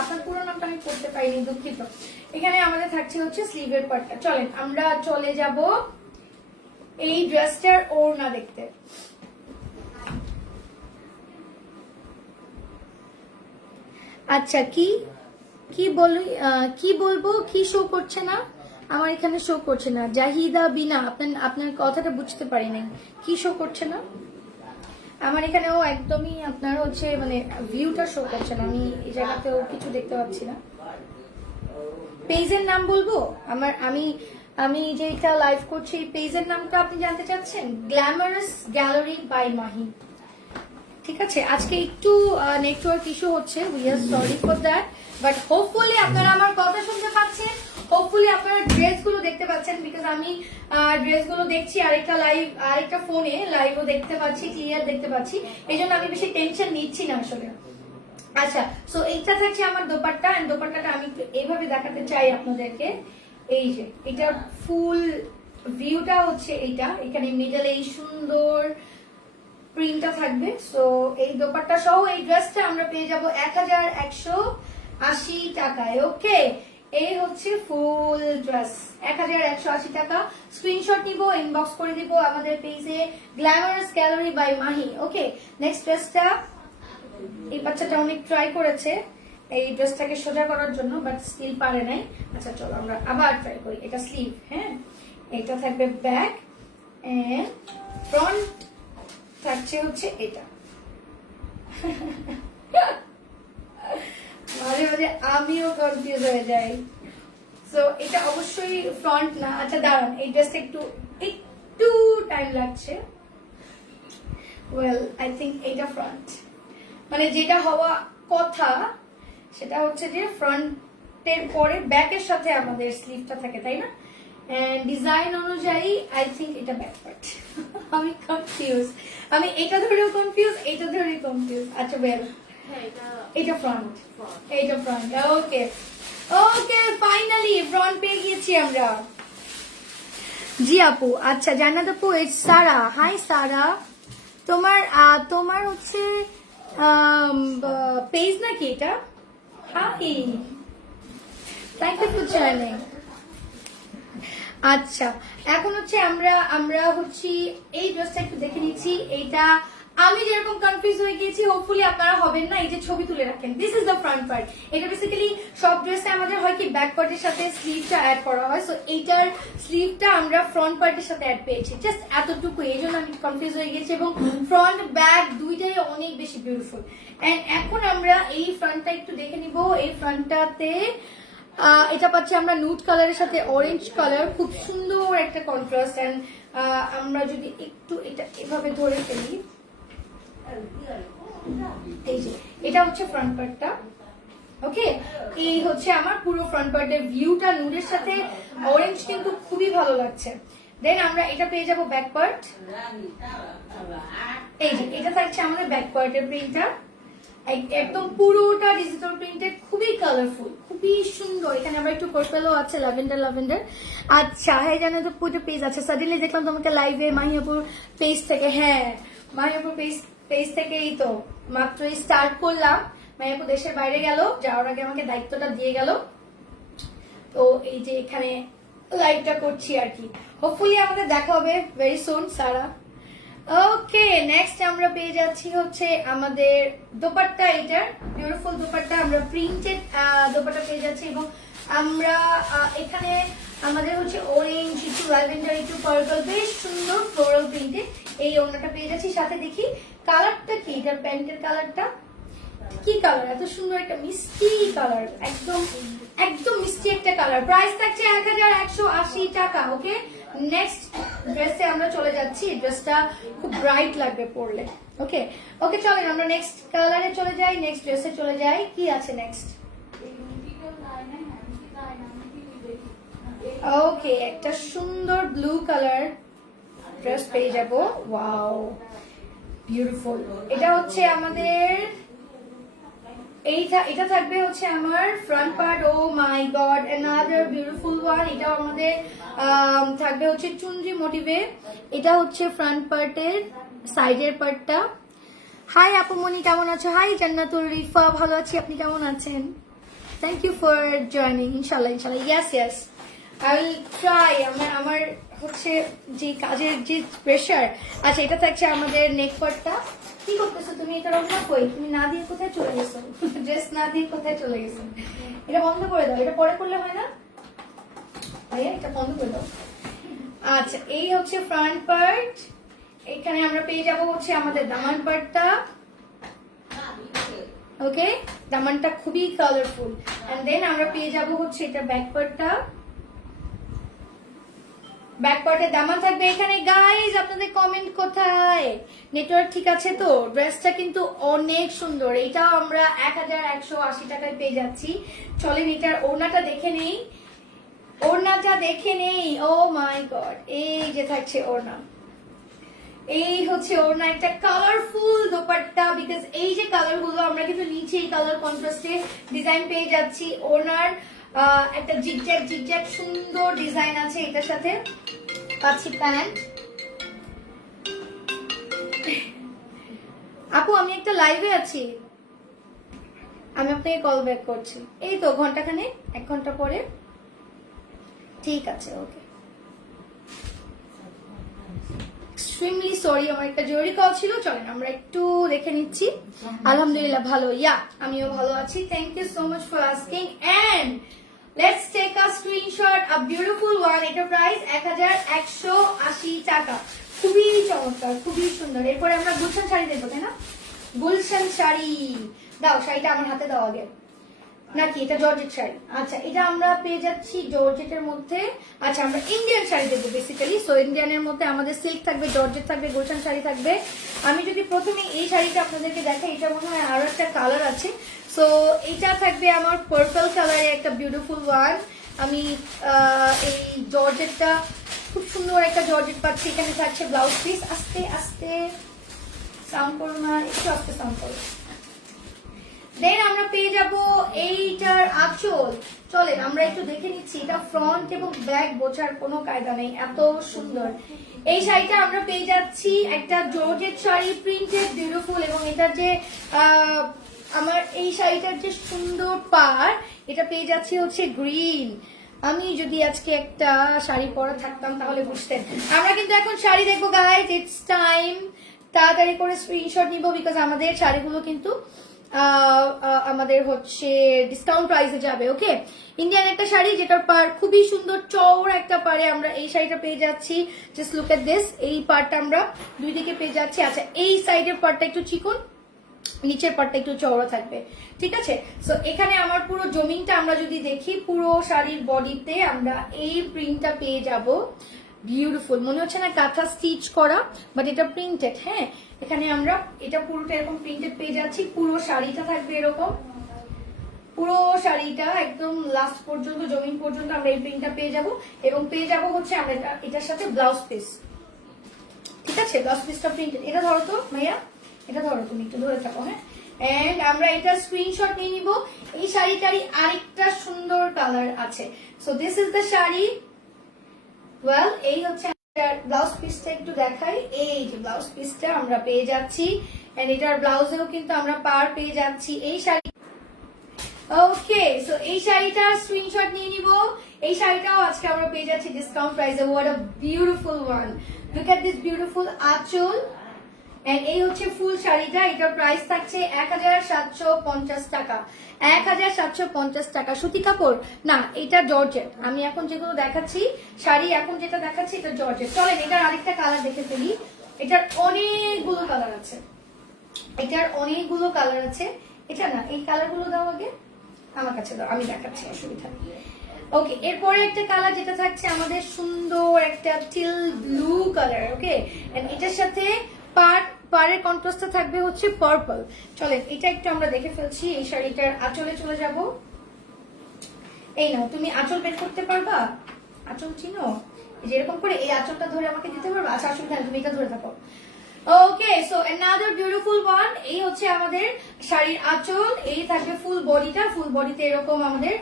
আপনার পুরো নামটা আমি পড়তে পারিনি, দুঃখিত। এখানে আমাদের থাকছে হচ্ছে স্লিভের পার্টটা। চলেন আমরা চলে যাব এই ড্রেসটার ওড়না দেখতে। আচ্ছা, কি বলবো, কি শো করছে না? আমার এখানে শো করছে না। জাহিদা বিনা, আপনার কথাটা বুঝতে পারি নাই, কি শো করছে না? আমার এখানেও একদমই আপনার হচ্ছে মানে ভিউটা শো করছে না, আমি এই জায়গাতেও কিছু দেখতে পাচ্ছি না। পেজের নাম বলবো আমি যেটা লাইভ করছি, এই পেজের নামটা আপনি জানতে চাচ্ছেন? Glamorous gallery by Mahi. ঠিক আছে, আজকে একটু নেটওয়ার্ক ইস্যু হচ্ছে, we are sorry for that, but hopefully আপনারা আমার কথা শুনতে পাচ্ছেন, হোপফুলি আপনারা ড্রেসগুলো দেখতে পাচ্ছেন, বিকজ আমি ড্রেসগুলো দেখছি আরেকটা ফোনে লাইভও দেখতে পাচ্ছি, ক্লিয়ার দেখতে পাচ্ছি, এই জন্য আমি বেশি টেনশন নিচ্ছি না আসলে। আচ্ছা, সো এইটা থাকছে আমার দোপাট্টা, এন্ড দোপাট্টাটা আমি একটু এইভাবে দেখাতে চাই আপনাদেরকে। এই যে এটা ফুল ভিউটা হচ্ছে এইটা, এখানে মিডলে এই সুন্দর প্রিন্টটা থাকবে। সো এই দোপাট্টা সহ এই ড্রেসটা আমরা পেয়ে যাব 1180 টাকায়। ওকে, এই হচ্ছে ফুল ড্রেস, 1180 টাকা। স্ক্রিনশট নিব, ইনবক্স করে দিব আমাদের পেজে glamorous gallery by Mahi. Okay, next ড্রেসটা, এই বাচ্চাটা অনেক ট্রাই করেছে এই ড্রেসটাকে সোজা করার জন্য, বাট স্টিল পারে নাই। আচ্ছা চলো আমরা আবার ট্রাই করি। এটা স্লিভ, হ্যাঁ, এটা থাকবে ব্যাক, এন্ড ফ্রন্ট থাকছে হচ্ছে এটা। মাঝে মাঝে আমিও কনফিউজ হয়ে যাই। সো এটা অবশ্যই ফ্রন্ট না। আচ্ছা দাঁড়ান, এই ড্রেসটা একটু টাইম লাগছে। ওয়েল, আই থিঙ্ক এইটা ফ্রন্ট, মানে যেটা হওয়া কথা সেটা হচ্ছে যে ফ্রন্টের পরে ব্যাকের সাথে আমাদের স্লিভটা থাকে, তাই না? ডিজাইন অনুযায়ী আই থিঙ্ক এটা ব্যাক পার্ট। আমি কনফিউজ, আমি এটা ধরেও কনফিউজ, এটা ধরেও কনফিউজ। আচ্ছা ওয়েল, এটা ফ্রন্ট, এইটা ফ্রন্ট। ওকে ওকে, ফাইনালি ফ্রন্ট পেয়ে গিয়েছি আমরা। জি আপু, আচ্ছা জান্নাত আপু, ইটস সারা। হাই সারা, তোমার হচ্ছে পেজ নাকি এটা? Hi, thank you for joining. আচ্ছা, এখন হচ্ছে আমরা হচ্ছে এই ড্রেসটা একটু দেখে নিচ্ছি। এইটা আমি যেরকম কনফিউজ হয়ে গিয়েছি, হোপফুলি আপনারা হবেন না। এই যে ছবি তুলে রাখেন, this is the front part. এটা বেসিক্যালি সব ড্রেসে আমাদের হয় কি ব্যাক পার্টের সাথে স্লিভটা অ্যাড করা হয়, সো এইটার স্লিভটা আমরা ফ্রন্ট পার্টের সাথে অ্যাড পেয়েছি, জাস্ট এতটুকু। এই জন্য আমি কনফিউজ হয়ে গেছি, এবং ফ্রন্ট ব্যাক দুইটাই অনেক বেশি বিউটিফুল। এন্ড এখন আমরা এই ফ্রন্টটা একটু দেখে নিব। এই ফ্রন্টটাতে এটা পাচ্ছি আমরা নুড কালারের সাথে অরেঞ্জ কালার, খুব সুন্দর একটা কন্ট্রাস্ট। এন্ড আমরা যদি একটু এটা এভাবে ধরে ফেলি, এই যে এটা হচ্ছে ফ্রন্ট পার্টটা। ওকে, এই হচ্ছে আমার পুরো ফ্রন্ট পার্টের ভিউটা, নুডের সাথে অরেঞ্জ কিন্তু খুবই ভালো লাগছে। দেন আমরা এটা পেয়ে যাব ব্যাক পার্ট। এই যে এটা থাকছে আমাদের ব্যাক পার্টের প্রিন্টটা, একদম পুরোটা ডিজিটাল প্রিন্টেড, খুবই কালারফুল, খুবই সুন্দর। এখানে আবার একটু পার্পলও আছে, ল্যাভেন্ডার। আচ্ছা, হ্যাঁ জানো তো পুরো পেজ আছে। সাডেনলি দেখলাম তোমাকে লাইভে মাহিয়াপুর পেজ থেকে। হ্যাঁ, মাহিয়াপুর পেজ থেকেই তো মাত্রই স্টার্ট করলাম। মাহিয়াপুর দেশের বাইরে গেল, যাওয়ার আগে আমাকে দায়িত্বটা দিয়ে গেল, তো এই যে এখানে লাইভটা করছি আর কি। হোপফুলি আমাদের দেখা হবে ভেরি সুন সারা। ওকে, নেক্সট আমরা পেয়ে যাচ্ছি হচ্ছে আমাদের দোপাট্টা। এটার বিউটিফুল দোপাট্টা, আমরা প্রিন্টেড দোপাট্টা পেয়ে যাচ্ছি, এবং আমরা এখানে আমাদের হচ্ছে অরেঞ্জ, একটু ল্যাভেন্ডার, একটু পার্পল, বেশ সুন্দর ফ্লোরাল প্রিন্টে এই ওড়নাটা পেয়ে যাচ্ছি। সাথে দেখি কালারটা কি, এটার প্যান্টের কালারটা কি কালার, এত সুন্দর একটা মিষ্টি কালার, একদম মিষ্টি একটা কালার। প্রাইস থাকছে 1180 টাকা। ওকে, নেক্সট ড্রেসে আমরা চলে যাচ্ছি। ড্রেসটা খুব ব্রাইট লাগবে পরলে। ওকে ওকে, চলেন আমরা নেক্সট কালারে চলে যাই, নেক্সট ড্রেসে চলে যাই। কি আছে নেক্সট? ওকে, একটা সুন্দর ব্লু কালার ড্রেস পেয়ে যাব। Wow, beautiful. এটা হচ্ছে আমাদের এটা থাকবে হচ্ছে আমার front part. O my god, another beautiful one. এটা আমাদের থাকবে হচ্ছে চুনরি মোটিভে। এটা হচ্ছে ফ্রন্ট পার্টের সাইডের পার্টটা। হাই আপুমনি, কেমন আছো? হাই জান্নাতুল রিফা, ভালো আছি, আপনি কেমন আছেন? Thank you for joining. ইনশাল্লাহ ইনশাল্লাহ, yes yes, I will try. আমার হচ্ছে যে কাজের যে প্রেশার। আচ্ছা, এটা থাকছে আমাদের নেক পার্টটা। কি করতেছো তুমি? এটা রংটা কই? তুমি না দিয়ে কোথায় চলে গেছো? ড্রেস না দিয়ে কোথায় চলে গেছো? এটা বন্ধ করে দাও, এটা পরে করলে হয় না ভাইয়া, এটা বন্ধ করে দাও। আচ্ছা, এই হচ্ছে ফ্রন্ট পার্ট। এখানে আমরা পেয়ে যাব হচ্ছে আমাদের দামান পার্টটা। ওকে, দামানটা খুবই কালারফুল। এন্ড দেন আমরা পেয়ে যাব হচ্ছে এটা ব্যাক পার্টটা। ব্যাক পার্টের দামান থাকবে এখানে। গাইজ, আপনাদের কমেন্ট কোথায়? নেটওয়ার্ক ঠিক আছে তো? ড্রেসটা কিন্তু অনেক সুন্দর। এটাও আমরা 1180 টাকায় পেয়ে যাচ্ছি। চলেন এটার ওড়নাটা দেখে নেই। ওড়নাটা দেখে নেই। ও মাই গড, এই যে থাকছে ওড়না। এই হচ্ছে ওড়না, একটা কালারফুল দোপাট্টা। বিকজ এই যে কালার গুলো আমরা কিন্তু নিচে এই কালার কন্ট্রাস্টে ডিজাইন পেয়ে যাচ্ছি। ওড়নার একটা জিগজ্যাগ জিগজ্যাগ সুন্দর ডিজাইন আছে। এটার সাথে পাচ্ছি প্যান্ট। আপু, আমি একটা লাইভে আছি, আমি আপনাকে কল ব্যাক করছি। এই তো ঘন্টাখানে, 1 ঘন্টা পরে। ঠিক আছে, ওকে। এক্সট্রিমলি সরি, আমার একটা জরুরি কল ছিল। চলেন আমরা একটু দেখে নিচ্ছি। আলহামদুলিল্লাহ ভালো, ইয়া আমিও ভালো আছি। Thank you so much for asking. And let's take a screenshot, a beautiful one. এটা প্রাইস 1180 টাকা। খুবই চমৎকার, খুবই সুন্দর। এরপরে আমরা গুলশান শাড়ি দেখবো, তাই না? গুলশান শাড়ি দাও, শাড়িটা আমার হাতে দাও আগে। নাকি এটা জর্জেট শাড়ি? আচ্ছা, এটা আমরা পেয়ে যাচ্ছি জর্জেটের মধ্যে। আচ্ছা, আমরা ইন্ডিয়ান শাড়ি দেখবো বেসিক্যালি। সো ইন্ডিয়ানের মধ্যে আমাদের সিল্ক থাকবে, জর্জেট থাকবে, গুলশান শাড়ি থাকবে। আমি যদি প্রথমে এই শাড়িটা আপনাদেরকে দেখাই, এটা মনে হয় আরো একটা কালার আছে। সো এটা থাকবে আমার পার্পল কালারের একটা বিউটিফুল ওয়ান। আমি এই জর্জেটটা খুব সুন্দর একটা জর্জেট পাচ্ছি। এখানে থাকছে ব্লাউজ পিস। আস্তে আস্তে সাউন্ড করো না, একটু আস্তে সাউন্ড করো। দেন আমরা পেয়ে যাব এইটার আঁচল। চলেন আমরা একটু দেখে নিচ্ছি। এটা ফ্রন্ট এবং ব্যাক বোঝার কোনো কায়দা নেই, এত সুন্দর। এই শাড়িটা আমরা পেয়ে যাচ্ছি একটা জর্জেট শাড়ি, প্রিন্টেড বিউটিফুল। এবং এটার যে আমার এই শাড়িটার যে সুন্দর পার, এটা পেয়ে যাচ্ছি হচ্ছে গ্রিন। আমি যদি আজকে একটা শাড়ি পরা থাকতাম তাহলে বুঝতেন। আমরা কিন্তু এখন শাড়ি দেখবো গাইজ, ইটস টাইম। তাড়াতাড়ি করে স্ক্রিনশট নিব, বিকজ আমাদের শাড়িগুলো কিন্তু আমাদের হচ্ছে ডিসকাউন্ট প্রাইসে যাবে। ওকে, ইন্ডিয়ান একটা শাড়ি যেটার পার খুবই সুন্দর, চওড়া একটা পারে আমরা এই শাড়িটা পেয়ে যাচ্ছি। জাস্ট লুক এট দিস, এই পার্টটা আমরা দুই দিকে পেয়ে যাচ্ছি। আচ্ছা, এই সাইডের পার্টটা একটু চিকন, নিচের পার্টটা একটু চওড়া থাকবে, ঠিক আছে? সো এখানে আমার পুরো জমিনটা আমরা যদি দেখি, পুরো শাড়ির বডিতে আমরা এই প্রিন্টটা পেয়ে যাব। বিউটিফুল, মনে হচ্ছে না কাঁথা স্টিচ করা, বাট এটা প্রিন্টেড। হ্যাঁ, এখানে আমরা এটা পুরোটা এরকম প্রিন্টেড পেয়ে যাচ্ছি। পুরো শাড়িটা থাকবে এরকম, পুরো শাড়িটা একদম লাস্ট পর্যন্ত, জমিন পর্যন্ত আমরা এই প্রিন্টটা পেয়ে যাব। এবং পেয়ে যাব হচ্ছে আমরা এটার সাথে ব্লাউজ পিস, ঠিক আছে? ব্লাউজ পিসটা প্রিন্টেড। এটা ধরো তো ভাইয়া, এটা ধরো, তুমি একটু ধরে থাকো। হ্যাঁ, এন্ড আমরা এটা স্ক্রিনশট নিয়ে নিব। এই শাড়িটারই আরেকটা সুন্দর কালার আছে। So this is the sari. Well, এই হচ্ছে ব্লাউজ পিসটা, একটু দেখাই। এই যে ব্লাউজ পিসটা আমরা পেয়ে যাচ্ছি, এন্ড এটার ব্লাউজেও কিন্তু আমরা পার পেয়ে যাচ্ছি। এই শাড়ি, ওকে, সো এই শাড়িটার স্ক্রিনশট নিয়ে নিব। এই শাড়িটাও আজকে আমরা পেয়ে যাচ্ছি ডিসকাউন্ট প্রাইসে। What a beautiful one, look at this beautiful আঁচল। এন্ড এই হচ্ছে ফুল শাড়িটা। এটার প্রাইস থাকছে 1750 টাকা। 1750 টাকা। সুতি কাপড় না, এটা জর্জেট। আমি এখন যেগুলো দেখাচ্ছি শাড়ি, এখন যেটা দেখাচ্ছি এটা জর্জেট। চলেন এটার আরেকটা কালার দেখে ফেলি। এটার অনেকগুলো কালার আছে, এটার অনেকগুলো কালার আছে। এটা না, এই কালারগুলো দাও আগে আমার কাছে দাও, আমি দেখাচ্ছি, অসুবিধা নেই। ওকে, এরপরে একটা কালার যেটা থাকছে আমাদের সুন্দর একটা teal blue colour. Okay, and এটার সাথে পাড়ের কন্ট্রাস্টটা থাকবে হচ্ছে পার্পল। চলেন এটা একটু আমরা দেখে ফেলছি। এই শাড়িটার আঁচলে চলে যাব। এই নাও, তুমি আঁচল বের করতে পারবা? আঁচল চিনো, যেরকম করে এই আঁচলটা ধরে আমাকে দিতে পারবে। আচ্ছা আসলে তুমি এটা ধরে থাকো। ওকে, সো অ্যানাদার বিউটিফুল ওয়ান। এই হচ্ছে আমাদের শাড়ির আঁচল, এই থাকবে ফুল বডিটা, ফুল বডিতে এরকম আমাদের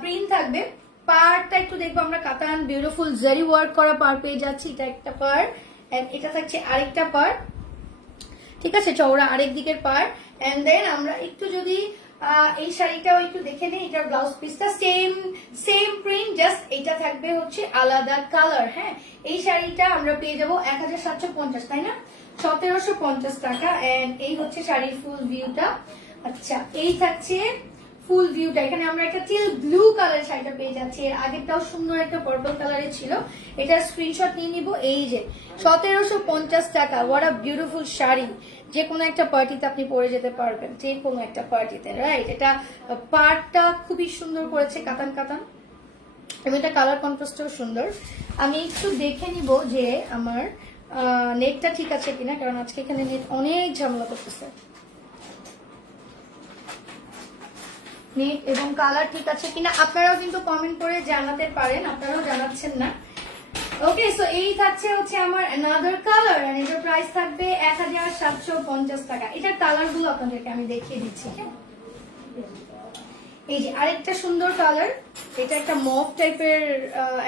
প্রিন্ট থাকবে। পার্টটা একটু দেখবো আমরা, কাতান বিউটিফুল জারি ওয়ার্ক করা পার পেয়ে যাচ্ছি, এটা একটা পার্ট, এন্ড এটা থাকছে আরেকটা পার্ট, ঠিক আছে, চওড়া আরেক দিকের পার্ট। এন্ড দেন আমরা একটু যদি এই শাড়িটাও একটু দেখে নিই, এটার ব্লাউজ পিসটা সেম প্রিন্ট, জাস্ট এটা থাকবে হচ্ছে আলাদা কালার। হ্যাঁ, এই শাড়িটা আমরা পেয়ে যাবো 1750, তাই না, 1750 টাকা। এন্ড এই হচ্ছে শাড়ির ফুল ভিউটা। আচ্ছা, এই থাকছে ফুল ভিউটা। এখানে আমরা একটা টিল ব্লু কালারের শাড়িটা পেয়ে যাচ্ছি, এর আগেরটাও সুন্দর একটা পার্পল কালারের ছিল। এটা স্ক্রিনশট নিয়ে নিব। এই যে 1750 টাকা, হোয়াট আ বিউটিফুল শাড়ি। যে কোনো একটা পার্টিতে আপনি পরে যেতে পারবেন, যে কোনো একটা পার্টিতে, রাইট। এটা পার্টটা খুবই সুন্দর করেছে, কাতান কাতান, এবং এটা কালার কন্ট্রাস্টও সুন্দর। আমি একটু দেখে নিব যে আমার নেটটা ঠিক আছে কিনা, কারণ আজকে এখানে নেট অনেক ঝামেলা করতেছে। নেট এবং কালার ঠিক আছে কিনা আপনারাও কিন্তু কমেন্ট করে জানাতে পারেন, আপনারাও জানাচ্ছেন না। ওকে, সো এই থাকছে হচ্ছে আমার অ্যানাদার কালার, এন্ড এটার প্রাইস থাকবে 1750 টাকা। এটার কালার গুলো আপনাদেরকে আমি দেখিয়ে দিচ্ছি। এই যে আরেকটা সুন্দর কালার, এটা একটা মভ টাইপের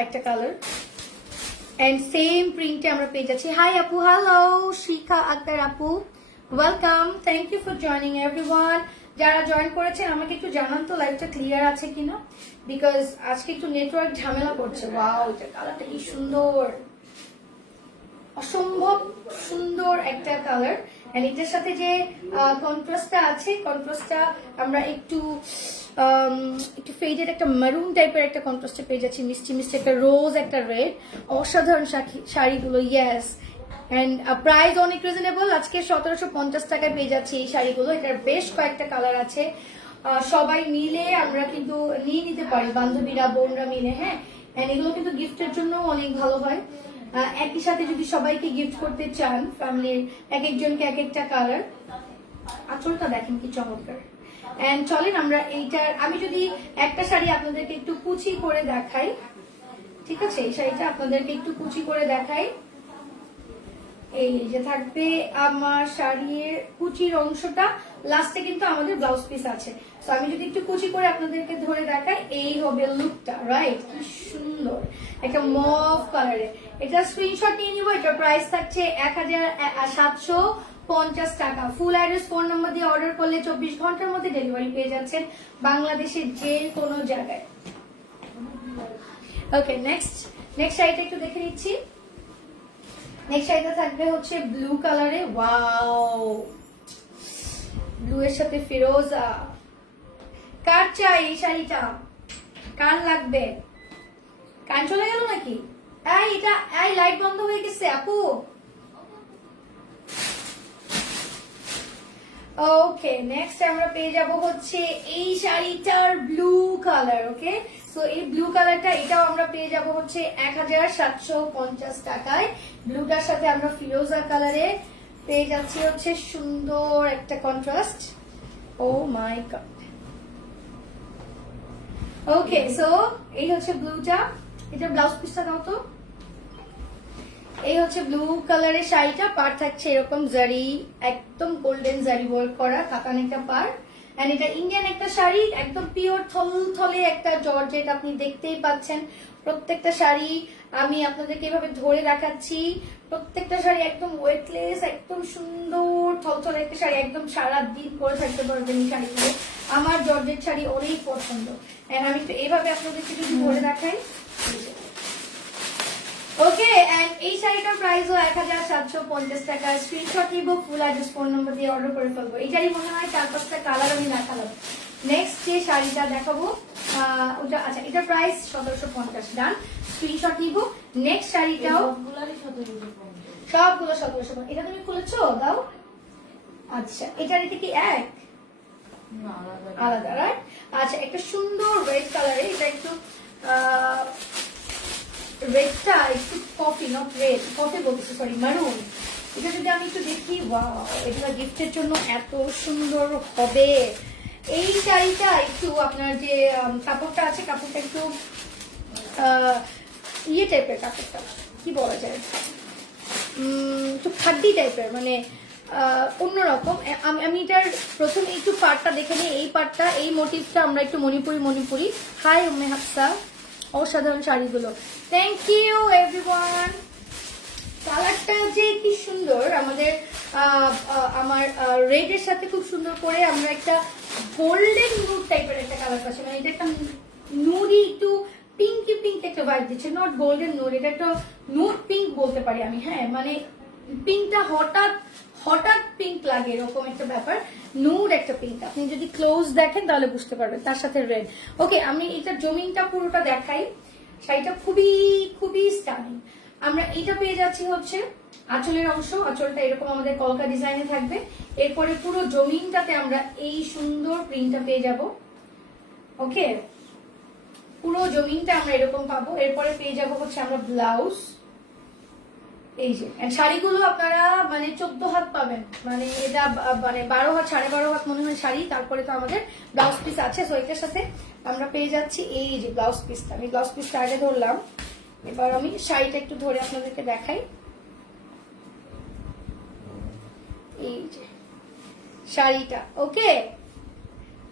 একটা কালার, এন্ড সেম প্রিন্টে আমরা পেয়ে যাচ্ছি। হাই আপু, হ্যালো শিখা আক্তার আপু, welcome, thank you for joining everyone. যারা জয়েন করেছেন আমাকে একটু জানান তো লাইভটা ক্লিয়ার আছে কিনা, বিকজ আজকে একটু নেটওয়ার্ক ঝামেলা করছে। ওয়াও, এটা কালারটা কি সুন্দর, অসম্ভব সুন্দর একটা কালার। এন্ড এটার সাথে যে কন্ট্রাস্টটা আছে, কন্ট্রাস্টটা আমরা একটু ফেডেড একটা মারুন টাইপের একটা কন্ট্রাস্টে পেয়ে যাচ্ছি, মিষ্টি মিষ্টি একটা রোজ, একটা রেড। অসাধারণ শাড়িগুলো, ইয়েস। এন্ড প্রাইস অনেক রিজনেবল, আজকে 1750 টাকায় পেয়ে যাচ্ছি এই শাড়িগুলো। এটার বেশ কয়েকটা কালার আছে, সবাই মিলে আমরা কিন্তু নিয়ে নিতে পারি, বান্ধবীরা বোনরা মিলে। হ্যাঁ, এন্ড এগুলো কিন্তু গিফটের জন্য অনেক ভালো হয়। একই সাথে যদি সবাইকে গিফট করতে চান, ফ্যামিলির এক একজনকে এক একটা কালার। আঁচলটা দেখেন কি চমৎকার। এন্ড চলেন আমরা এইটার, আমি যদি একটা শাড়ি আপনাদেরকে একটু কুচি করে দেখাই, ঠিক আছে, এই শাড়িটা আপনাদেরকে একটু কুচি করে দেখাই। এই যে থাকবে আমার শাড়ির কুচির অংশটা, লাস্টে কিন্তু আমাদের ব্লাউজ পিস আছে। তো আমি যদি একটু কুচি করে আপনাদেরকে ধরে দেখাই, এই হবে লুকটা, রাইট। কি সুন্দর একটা মভ কালারে। এটা স্ক্রিনশট নিয়ে নিব। এটা প্রাইস থাকছে 1750 টাকা। ফুল অ্যাড্রেস, ফোন নাম্বার দিয়ে অর্ডার করলে 24 ঘন্টার মধ্যে ডেলিভারি পেয়ে যাচ্ছেন বাংলাদেশের যে কোনো জায়গায়। ওকে, নেক্সট শাড়িটা একটু দেখে নিচ্ছি। নেক্সট শাড়িটা থাকবে হচ্ছে ব্লু কালারে। ওয়াও, ব্লু এর সাথে ফিরোজা। কার চাই এই শাড়িটা? কার লাগবে? কান চলে গেল নাকি? এই লাইট বন্ধ হয়ে গেছে আপু। ওকে, নেক্সট আমরা পেয়ে যাব হচ্ছে এই শাড়িটার ব্লু কালার। ওকে, সো এই ব্লু কালারটা, এটাও আমরা পেয়ে যাব হচ্ছে 1750 টাকায়। ব্লুটার সাথে আমরা ফিরোজা কালারে পেয়ে যাচ্ছি হচ্ছে সুন্দর একটা contrast. O my god. Okay, so এই হচ্ছে ব্লুটা। এটা ব্লাউজ পিসটা দাও তো। এই হচ্ছে ব্লু কালারের শাড়িটা, পার থাকছে এরকম জারি, একদম গোল্ডেন জারি ওয়ার্ক করা, কাতান একটা পার। এন্ড এটা ইন্ডিয়ান একটা শাড়ি, একদম পিওর থলে একটা জর্জেট, আপনি দেখতেই পাচ্ছেন। প্রত্যেকটা শাড়ি আমি আপনাদেরকে এভাবে ধরে দেখাচ্ছি, প্রত্যেকটা শাড়ি একদম ওয়েটলেস, একদম সুন্দর থলথলে একটা শাড়ি, একদম সারাদিন পরে থাকতে পারবেন এই শাড়িগুলো। আমার জর্জেট শাড়ি অনেক পছন্দ। এন্ড আমি একটু এইভাবে আপনাদেরকে যদি ধরে দেখাই। ওকে, এন্ড এই শাড়িটার প্রাইসও 1750 টাকা। স্ক্রিনশট নিব, ফুল অ্যাড্রেস, ফোন নাম্বার দিয়ে অর্ডার করে ফেলবো। এই শাড়ি মনে হয় 4-5টা কালার আমি দেখালাম। নেক্সট যে শাড়িটা দেখাবো ওটা, আচ্ছা, এটার প্রাইস 1750, ডান। স্ক্রিনশট নিব। নেক্সট শাড়িটাও সবগুলো 1750। এটা তুমি খুলেছো, দাও। আচ্ছা, এটার এটা কি এক আলাদা, রাইট? আচ্ছা, একটা সুন্দর রেড কালারে, এটা একটু রেডটা একটু কফি, নট রেড, কফি বলছি, সরি, মারুন। এটা যদি আমি একটু দেখি, ওয়াও, এটা গিফটের জন্য এত সুন্দর হবে। এই শাড়িটা একটু আপনার যে কাপড়টা আছে, কাপড়টা একটু ইয়ে টাইপের কাপড়টা, কি বলা যায়, একটু খাড্ডি টাইপের, মানে অন্যরকম। আমি এটার প্রথমে একটু পার্টটা দেখে নিই। এই পার্টটা, এই মোটিভটা আমরা একটু মণিপুরি। হাই উম্মে হাফসা, অসাধারণ শাড়িগুলো, থ্যাংক ইউ এভরিওয়ান। কালারটা যে কি সুন্দর, আমাদের আমার রেডের সাথে খুব সুন্দর করে আমরা একটা গোল্ডেন নুড টাইপের একটা কালার পাচ্ছি, মানে এটা একটা নুডি, একটু পিঙ্কি পিঙ্ক একটা ভাইব দিচ্ছে, নট গোল্ডেন নুড, এটা একটা নুড পিঙ্ক বলতে পারি আমি। হ্যাঁ, মানে পিঙ্কটা হঠাৎ পিঙ্ক লাগে, এরকম একটা ব্যাপার, নুড একটা পিঙ্ক। আপনি যদি ক্লোজ দেখেন তাহলে বুঝতে পারবেন, তার সাথে রেড। ওকে, আমি এটা জমিনটা পুরোটা দেখাই। শাড়িটা খুবই স্টানিং। আমরা এটা পেয়ে যাচ্ছি হচ্ছে আঁচলের অংশ, আঁচলটা এরকম আমাদের কলকা ডিজাইনে থাকবে। এরপরে পুরো জমিনটাতে আমরা এই সুন্দর প্রিন্টটা পেয়ে যাব। ওকে, পুরো জমিনটা আমরা এরকম পাবো। এরপরে পেয়ে যাব হচ্ছে আমরা ব্লাউজ, এই যে। শাড়িগুলো আপনারা মানে 14 হাত পাবেন, মানে এটা মানে 12 হাত 12.5 হাত মনে হয় শাড়ি। তারপরে তো আমাদের ব্লাউজ পিস আছে, সো এটার সাথে আমরা পেয়ে যাচ্ছি এই যে ব্লাউজ পিসটা। আমি ব্লাউজ পিসটা আগে ধরলাম, এবার আমি শাড়িটা একটু ধরে আপনাদেরকে দেখাই। এই যে শাড়িটা, ওকে,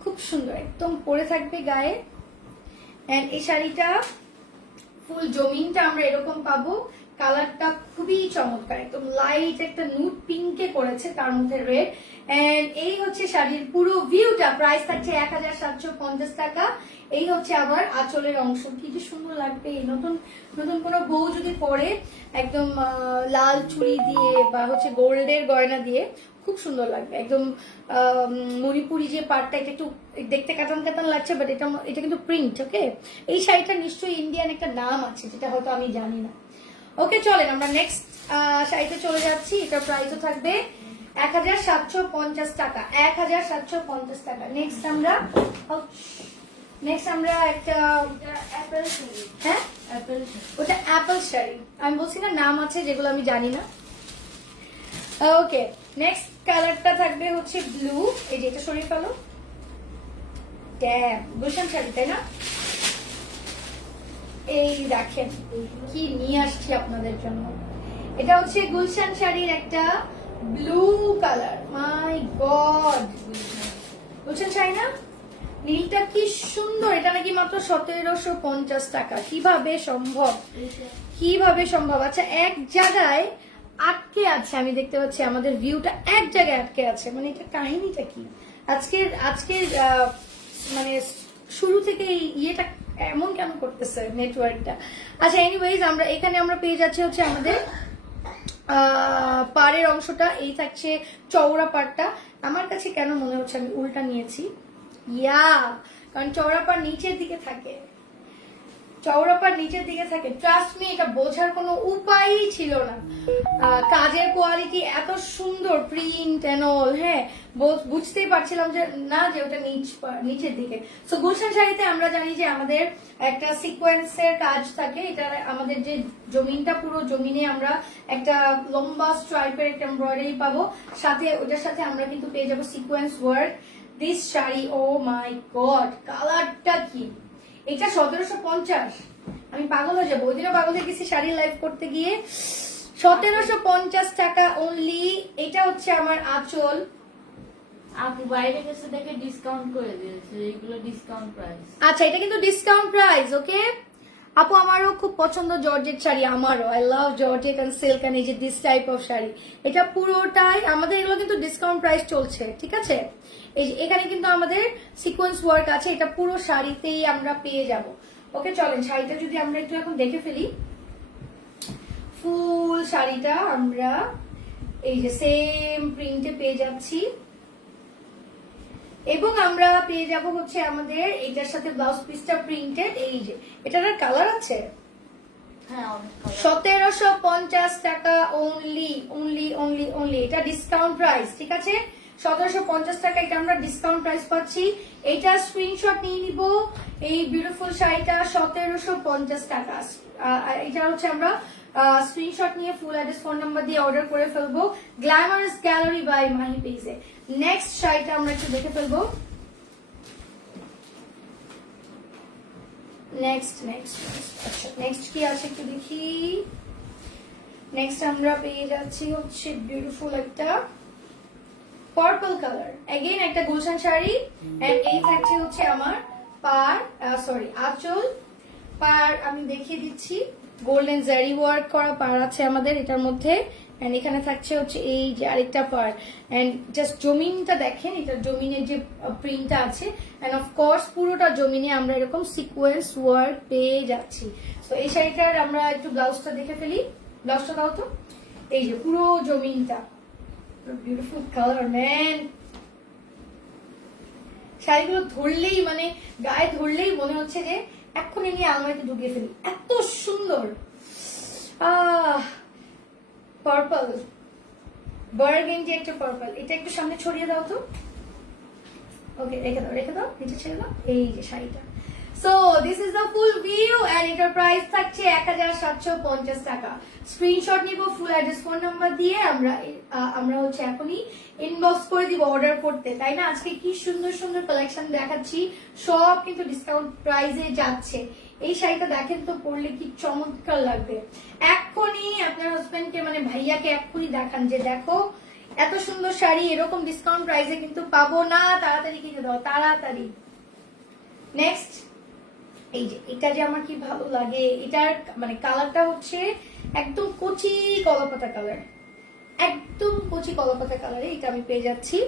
খুব সুন্দর, একদম পরে থাকবে গায়ে। এন্ড এই শাড়িটা ফুল জমিনটা আমরা এরকম পাবো। কালারটা খুবই চমৎকার, একদম লাইট একটা নুড পিঙ্কে করেছে, তার মধ্যে রেড। এন্ড এই হচ্ছে শাড়ির পুরো ভিউটা। প্রাইস থাকছে 1750 টাকা। এই হচ্ছে আবার আঁচলের অংশ, কি যে সুন্দর লাগবে। নতুন নতুন কোনো বউ যদি পরে একদম লাল চুড়ি দিয়ে বা হচ্ছে গোল্ডের গয়না দিয়ে, খুব সুন্দর লাগবে। একদম মণিপুরি যে পার্টটা, এটা একটু দেখতে কাটান কাটান লাগছে, বাট এটা কিন্তু প্রিন্ট। ওকে, এই শাড়িটা নিশ্চয়ই ইন্ডিয়ান একটা নাম আছে, যেটা হয়তো আমি জানি না। ওকে, চলেন আমরা নেক্সট শাড়িতে চলে যাচ্ছি। এটার প্রাইসও থাকবে 1750 টাকা, 1750 টাকা। নেক্সট আমরা একটা অ্যাপেল শাড়ি, হ্যাঁ ওটা অ্যাপেল শাড়ি, আমি বলছি না নাম আছে যেগুলো আমি জানি না। ওকে, নেক্সট কালারটা থাকবে হচ্ছে ব্লু। এই যে এটা সরিয়ে ফেলো, গুলশান শাড়ি, তাই না? এই দেখেন কি নিয়ে আসছি আপনাদের জন্য। এটা হচ্ছে গুলশান শাড়ির একটা ব্লু কালার। মাই গড, গুলশান শাড়ি না, নীলটা কি সুন্দর। এটা নাকি মাত্র 1750 টাকা। কিভাবে সম্ভব? আচ্ছা, এক জায়গায় আটকে আছে, আমি দেখতে পাচ্ছি আমাদের ভিউটা এক জায়গায় আটকে আছে, মানে এটা কাহিনীটা কি? আজকের মানে শুরু থেকে ইয়েটা এমন কেন করতেছে নেটওয়ার্কটা? আচ্ছা, এনিওয়েজ আমরা পেয়ে যাচ্ছি হচ্ছে আমাদের পাড়ের অংশটা। এই থাকছে চওড়া পাড়টা। আমার কাছে কেন মনে হচ্ছে আমি উল্টা নিয়েছি, কারণ চওড়া পাড় নিচের দিকে থাকে, ট্রাস্ট মি, এটা বোঝার কোনো উপায়ই ছিল না। কাজের কোয়ালিটি এত সুন্দর, প্রিন্ট এন্ড অল, হ্যাঁ, বুঝতেই পারছিলাম যে না, যে ওটা নিচের দিকে। সো গুলশান শাড়িতে আমরা জানি যে আমাদের একটা সিকোয়েন্সের কাজ থাকে। এটা আমাদের যে জমিনটা, পুরো জমিনে আমরা একটা লম্বা স্ট্রাইপের একটা এমব্রয়ডারি পাবো, সাথে ওটার সাথে আমরা কিন্তু পেয়ে যাবো sequence work. This sari, oh my god, কালারটা কি! এটা 1750, আমি পাগল হয়ে যাবো। ওই দিনও পাগল হয়ে গেছি শাড়ি লাইভ করতে গিয়ে। 1750 টাকা অনলি। এটা হচ্ছে আমার আঁচল। আপু বাইরে গেছে দেখে ডিসকাউন্ট করে দিয়েছে, এগুলো ডিসকাউন্ট প্রাইস। আচ্ছা, এটা কিন্তু ডিসকাউন্ট প্রাইস। ওকে আপু, আমারও খুব পছন্দ জর্জেট শাড়ি, আমারও। I love georgette and silk and এই যে দিস টাইপ অফ শাড়ি, এটা পুরোটাই আমাদের, এগুলো কিন্তু ডিসকাউন্ট প্রাইস চলছে, ঠিক আছে? এই যে এখানে কিন্তু আমাদের সিকোয়েন্স ওয়ার্ক আছে, এটা পুরো শাড়িতেই আমরা পেয়ে যাব। ওকে, চলেন শাড়িটা যদি আমরা একটু এখন দেখে ফেলি। ফুল শাড়িটা আমরা এই যে সেম প্রিন্টে পেয়ে যাচ্ছি, এবং আমরা পেয়ে যাব হচ্ছে আমাদের এটার সাথে ব্লাউজ পিসটা প্রিন্টেড। এই যে এটার কালার আছে, হ্যাঁ, 1750 টাকা অনলি। এটা ডিসকাউন্ট প্রাইস, ঠিক আছে? 1750 টাকা এটা আমরা ডিসকাউন্ট প্রাইস পাচ্ছি। এটা স্ক্রিনশট নিয়ে নিব। এই বিউটিফুল শাড়িটা 1750 টাকা। এটা হচ্ছে আমরা স্ক্রিনশট নিয়ে ফুল অ্যাড্রেস, ফোন নাম্বার দিয়ে অর্ডার করে ফেলবো গ্ল্যামারাস গ্যালারি বাই মাহি পেজে। নেক্সট শাড়িটা আমরা একটু দেখে ফেলবো। নেক্সট আচ্ছা নেক্সট কি আছে একটু দেখি। নেক্সট আমরা পেয়ে যাচ্ছি হচ্ছে বিউটিফুল একটা পার্পল কালার, এগেইন একটা গুলশান শাড়ি। এন্ড এই থাকছে হচ্ছে আমার পার সরি আঁচল। পার আমি দেখিয়ে দিচ্ছি, গোল্ডেন জারি ওয়ার্ক করা পার আছে আমাদের এটার মধ্যে। এন্ড এখানে থাকছে হচ্ছে এই যে আরেকটা পার। এন্ড জাস্ট জমিনটা দেখেন, এটা জমিনের যে প্রিন্টটা আছে। এন্ড অফকোর্স পুরোটা জমিনে আমরা এরকম সিকোয়েন্স ওয়ার্ক পেয়ে যাচ্ছি। তো এই শাড়িটার আমরা একটু ব্লাউজটা দেখে ফেলি। ব্লাউজটা দাও তো। এই যে পুরো জমিনটা, বিউটিফুল কালার ম্যান। শাড়িগুলো ধরলেই মানে গায়ে ধরলেই মনে হচ্ছে যে এক্ষুনি নিয়ে আলমারিতে ঢুকিয়ে ফেলি, এত সুন্দর। পার্পল, বার্গেন্ডি একটা পার্পল। এটা একটু সামনে ছড়িয়ে দাও তো। ওকে, রেখে দাও নিচে ছেড়ে দাও। এই যে শাড়িটা। So this is the full view and এটার প্রাইস থাকছে 1750 টাকা। স্ক্রিনশট নিব ফুল অ্যাড্রেস ফোন নাম্বার দিয়ে। আমরা হচ্ছে এখনই ইনবক্স করে দিব অর্ডার করতে, তাই না? আজকে কি সুন্দর সুন্দর কালেকশন দেখাচ্ছি, সব কিন্তু ডিসকাউন্ট প্রাইসে যাচ্ছে। এই শাড়িটা দেখেন তো, পরলে কি চমৎকার লাগবে। এক্ষুনি আপনার হাজবেন্ডকে মানে ভাইয়াকে এক্ষুনি দেখান যে দেখো এত সুন্দর শাড়ি এরকম ডিসকাউন্ট প্রাইসে কিন্তু পাবো না, তাড়াতাড়ি কিনে দাও তাড়াতাড়ি। নেক্সট এই যে এটা যে আমার কি ভালো লাগে, এটার মানে কালারটা হচ্ছে একদম কচি কলাপাতা কালার, একদম কচি কলাপাতা কালারে এটা আমি পেয়ে যাচ্ছি।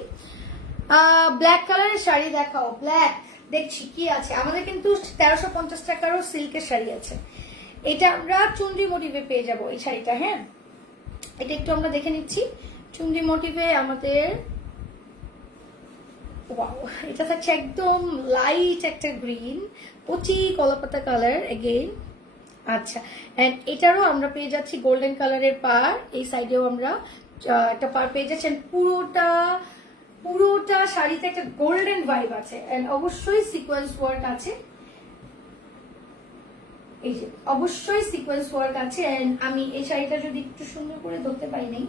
ব্ল্যাক কালারের শাড়ি দেখাও। ব্ল্যাক দেখছি কি আছে আমাদের, কিন্তু 1350 টাকারও সিল্কের শাড়ি আছে। এটা আমরা চুনরি মোটিভে পেয়ে যাব এই শাড়িটা। হ্যাঁ, এটা একটু আমরা দেখে নিচ্ছি। চুনরি মোটিভে আমাদের, ওয়াও, এটা থাকছে একদম লাইট একটা গ্রিন, কচি কলাপাতা কালার এগেইন। আচ্ছা, এন্ড এটারও আমরা পেয়ে যাচ্ছি গোল্ডেন কালারের পার। এই সাইডেও আমরা একটা পার পেয়ে যাচ্ছি। পুরোটা শাড়িতে একটা গোল্ডেন ভাইব আছে। এন্ড অবশ্যই সিকোয়েন্স ওয়ার্ক আছে। এই যে অবশ্যই সিকোয়েন্স ওয়ার্ক আছে। এন্ড আমি এই শাড়িটা যদি একটু সুন্দর করে ধরতে পারি নাই,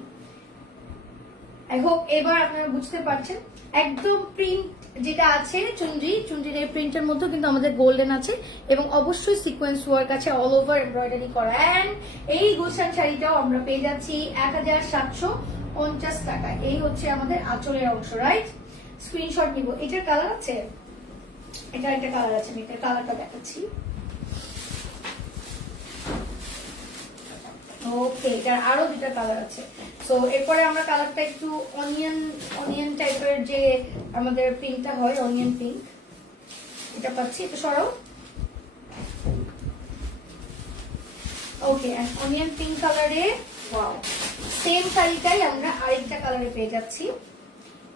আই হোপ এবার আপনারা বুঝতে পারছেন। একদম প্রিন্ট যেটা আছে চুনরির এই প্রিন্টের মধ্যে কিন্তু আমাদের গোল্ডেন আছে এবং অবশ্যই সিকোয়েন্স ওয়ার্ক আছে, অল ওভার এমব্রয়ডারি করা। এন্ড এই গুলশান শাড়িটাও আমরা পেয়ে যাচ্ছি 1750 টাকা। এই হচ্ছে আমাদের আঁচলের অংশ, রাইট? স্ক্রিনশট নিব। এটার কালার আছে, এটার একটা কালার আছে, আমি এটার কালারটা দেখাচ্ছি। ওকে, এটার আরো দুটা কালার আছে। সো এরপরে আমরা কালারটা একটু অনিয়ন টাইপের যে আমাদের পিঙ্কটা হয়, অনিয়ন পিঙ্ক, এটা পাচ্ছি। এটা সরাও। ওকে, অনিয়ন পিঙ্ক কালারে, ওয়াও, সেম শাড়িটাই আমরা আরেকটা কালারে পেয়ে যাচ্ছি।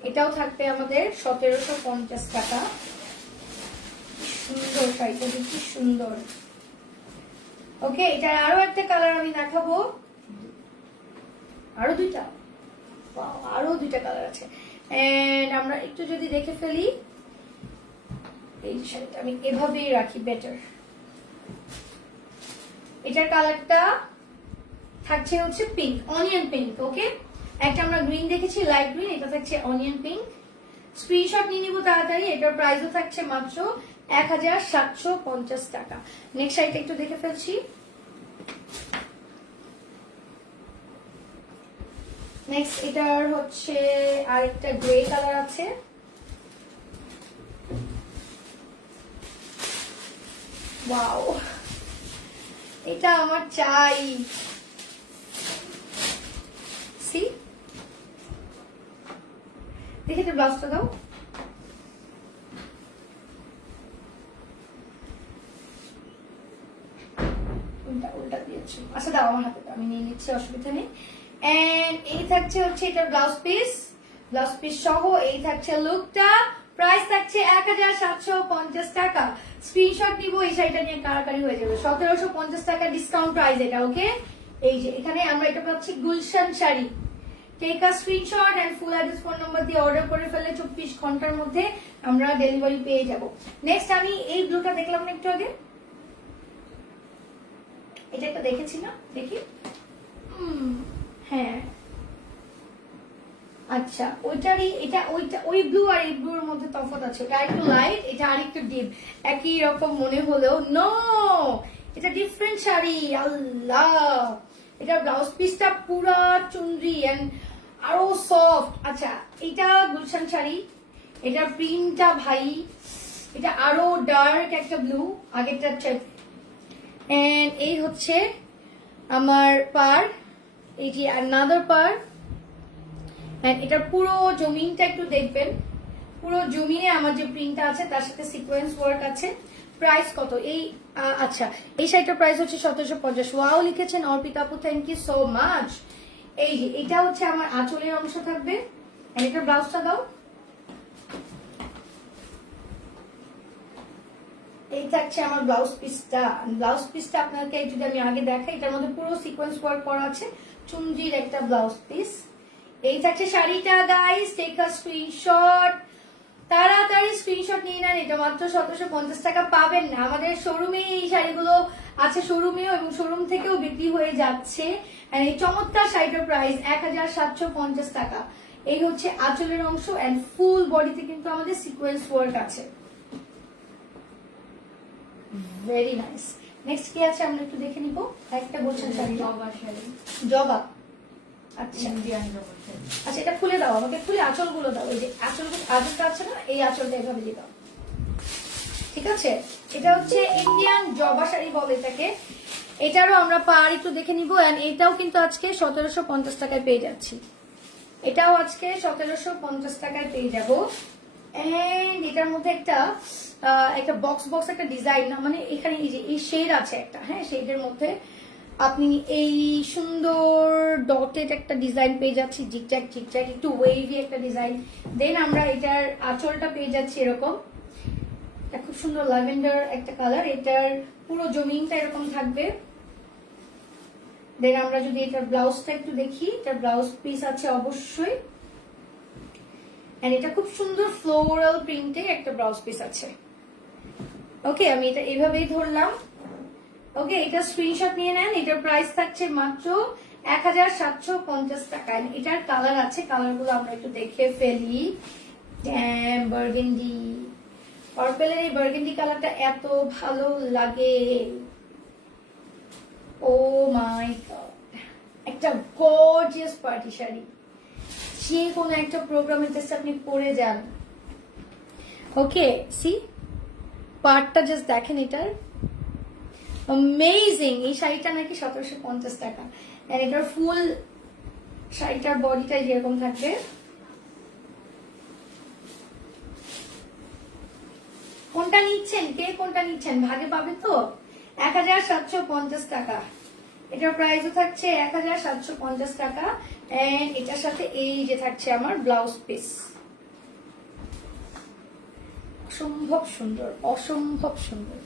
এটাও থাকবে আমাদের 1750 টাকা। সুন্দর শাড়িটা, কি সুন্দর। ওকে, এটার আরো একটা কালার আমি দেখাবো। আরো দুইটা, আরো দুইটা কালার আছে। এন্ড আমরা একটু যদি দেখে ফেলি, এই শাড়িটা আমি এভাবেই রাখি বেটার। এটার কালারটা থাকছে হচ্ছে পিঙ্ক, অনিয়ন পিঙ্ক। ওকে, একটা আমরা গ্রিন দেখেছি, লাইট গ্রিন, এটা থাকছে অনিয়ন পিঙ্ক। স্ক্রিনশট নিয়ে নিব তাড়াতাড়ি। এটার প্রাইসও থাকছে মাত্র 1750 টাকা। নেক্সট শাড়িটা একটু দেখে ফেলছি। নেক্সট এটার হচ্ছে আরেকটা গ্রে কালার আছে। ওয়াও, এটা আমার চাই। সি, দেখে তো ব্লাউজটা দাও। উল্টা দিয়েছি। আচ্ছা দাও আমার হাতে, আমি নিয়ে নিচ্ছি, অসুবিধা নেই। এন্ড এই থাকছে হচ্ছে এটা ব্লাউজ পিস সহ এই থাকছে লুকটা। প্রাইস থাকছে 1750 টাকা। স্ক্রিনশট নিব, এই শাড়িটা নিয়ে কারাকারি হয়ে যাবে। 1750 টাকা ডিসকাউন্ট প্রাইস এটা। ওকে, এই যে এখানে আমরা এটা পাচ্ছি Gulshan sari. Take a screenshot and full address phone number দিয়ে অর্ডার করে ফেললে 24 ঘন্টার মধ্যে আমরা ডেলিভারি পেয়ে যাব। নেক্সট আমি এই ব্লুটা দেখলাম না একটু আগে, এটা একটা দেখেছি না, দেখি। হ্যাঁ, আচ্ছা ওইটারই এটা ওই ব্লু আর এই ব্লুর মধ্যে তফাৎ আছে, ওটা একটু লাইট, এটা আরেকটু ডিপ, একই রকম মনে হলেও নো, এটা ডিফারেন্ট শাড়ি। আল্লাহ, এটা ব্লাউজ পিসটা পুরা চুনরি এন্ড আরো সফট। আচ্ছা এটা গুলশান শাড়ি, এটা প্রিন্টটা ভাই, এটা আরো ডার্ক একটা ব্লু, আগেরটা চেক। এন্ড এই হচ্ছে আমার পার, এই যে আনাদার পার। এটা পুরো জমিনটা একটু দেখবেন, পুরো জমিনে আমার যে প্রিন্টটা আছে তার সাথে সিকোয়েন্স ওয়ার্ক আছে। প্রাইস কত এই আচ্ছা এই শাড়িটার প্রাইস হচ্ছে 1750। ওয়াও লিখেছেন অর্পিতা আপু, থ্যাংক ইউ সো মাচ। এই যে এটা হচ্ছে আমার আঁচলের অংশ থাকবে, এটা ব্লাউজটা দাও। এই থাকছে আমার ব্লাউজ পিসটা। ব্লাউজ পিসটা আপনাকে যদি আমি আগে দেখাই, এটার মধ্যে পুরো সিকোয়েন্স ওয়ার্ক করা আছে, চুনরির একটা ব্লাউজ পিস। এই থাকছে শাড়িটা গাইস, টেক আ স্ক্রিনশট, তাড়াতাড়ি স্ক্রিনশট নিয়ে নেন। এটা মাত্র 1750 টাকা, পাবেন না আমাদের শোরুমে, এই শাড়িগুলো আছে শোরুমেও এবং শোরুম থেকেও বিক্রি হয়ে যাচ্ছে। আর এই চমৎকার শাড়িটার প্রাইস 1750 টাকা। এই হচ্ছে আঁচলের অংশ এন্ড ফুল বডিতে কিন্তু আমাদের সিকোয়েন্স ওয়ার্ক আছে, ভেরি নাইস। নেক্সট কি আছে আমরা একটু দেখে নিব। একটা বলছেন শাড়ি, জবা শাড়ি, জবা। আচ্ছা ইন্ডিয়ান জবা শাড়ি। আচ্ছা এটা খুলে দাও আমাকে, খুলে আঁচলগুলো দাও। এই যে আঁচলটা আছে না, এই আঁচলটা এভাবে দিয়ে দাও, ঠিক আছে। এটা হচ্ছে ইন্ডিয়ান জবা শাড়ি বলে এটাকে। এটারও আমরা পার একটু দেখে নিব। এন্ড এটাও কিন্তু আজকে 1750 টাকায় পেয়ে যাচ্ছি, এটাও আজকে 1750 টাকায় পেয়ে যাবো। এন্ড এটার মধ্যে একটা বক্স বক্স একটা ডিজাইন, মানে এখানে এই যে এই শেড আছে একটা, হ্যাঁ শেডের মধ্যে আপনি এই সুন্দর ডটেড একটা ডিজাইন পেয়ে যাচ্ছি, জিগজ্যাগ জিগজ্যাগ একটু ওয়েভি একটা ডিজাইন। দেন আমরা এটার আঁচলটা পেয়ে যাচ্ছি এরকম, এটা খুব সুন্দর ল্যাভেন্ডার একটা কালার, এটার পুরো জমিনটা এরকম থাকবে। দেন আমরা যদি এটার ব্লাউজটা একটু দেখি, এটার ব্লাউজ পিস আছে অবশ্যই, এন্ড এটা খুব সুন্দর ফ্লোরাল প্রিন্টে একটা ব্লাউজ পিস আছে। ওকে আমি এটা এভাবেই ধরলাম। ওকে এটা স্ক্রিনশট নিয়ে নেন। এটার প্রাইস থাকছে মাত্র 1750 টাকা। এটার কালার আছে, কালারগুলো আমরা একটু দেখে ফেলি। বার্গেন্ডি, পার্পেলের এই বার্গেন্ডি কালারটা এত ভালো লাগে, ও মাই গড, একটা গর্জিয়াস পার্টি শাড়ি, যে কোনো একটা প্রোগ্রামের টেস্ট আপনি পরে যান। ওকে সি পার্টটা জাস্ট দেখেন, এটার অ্যামেজিং। এই শাড়িটা নাকি 1750 টাকা। আর এটার ফুল শাড়িটার বডিটা যেরকম থাকবে, কোনটা নিচ্ছেন, কে কোনটা নিচ্ছেন, ভাগে পাবে তো। 1750 টাকা এটার প্রাইসও থাকছে, 1750 টাকা। এন্ড এটার সাথে এই যে থাকছে আমার ব্লাউজ পিস, অসম্ভব সুন্দর, অসম্ভব সুন্দর,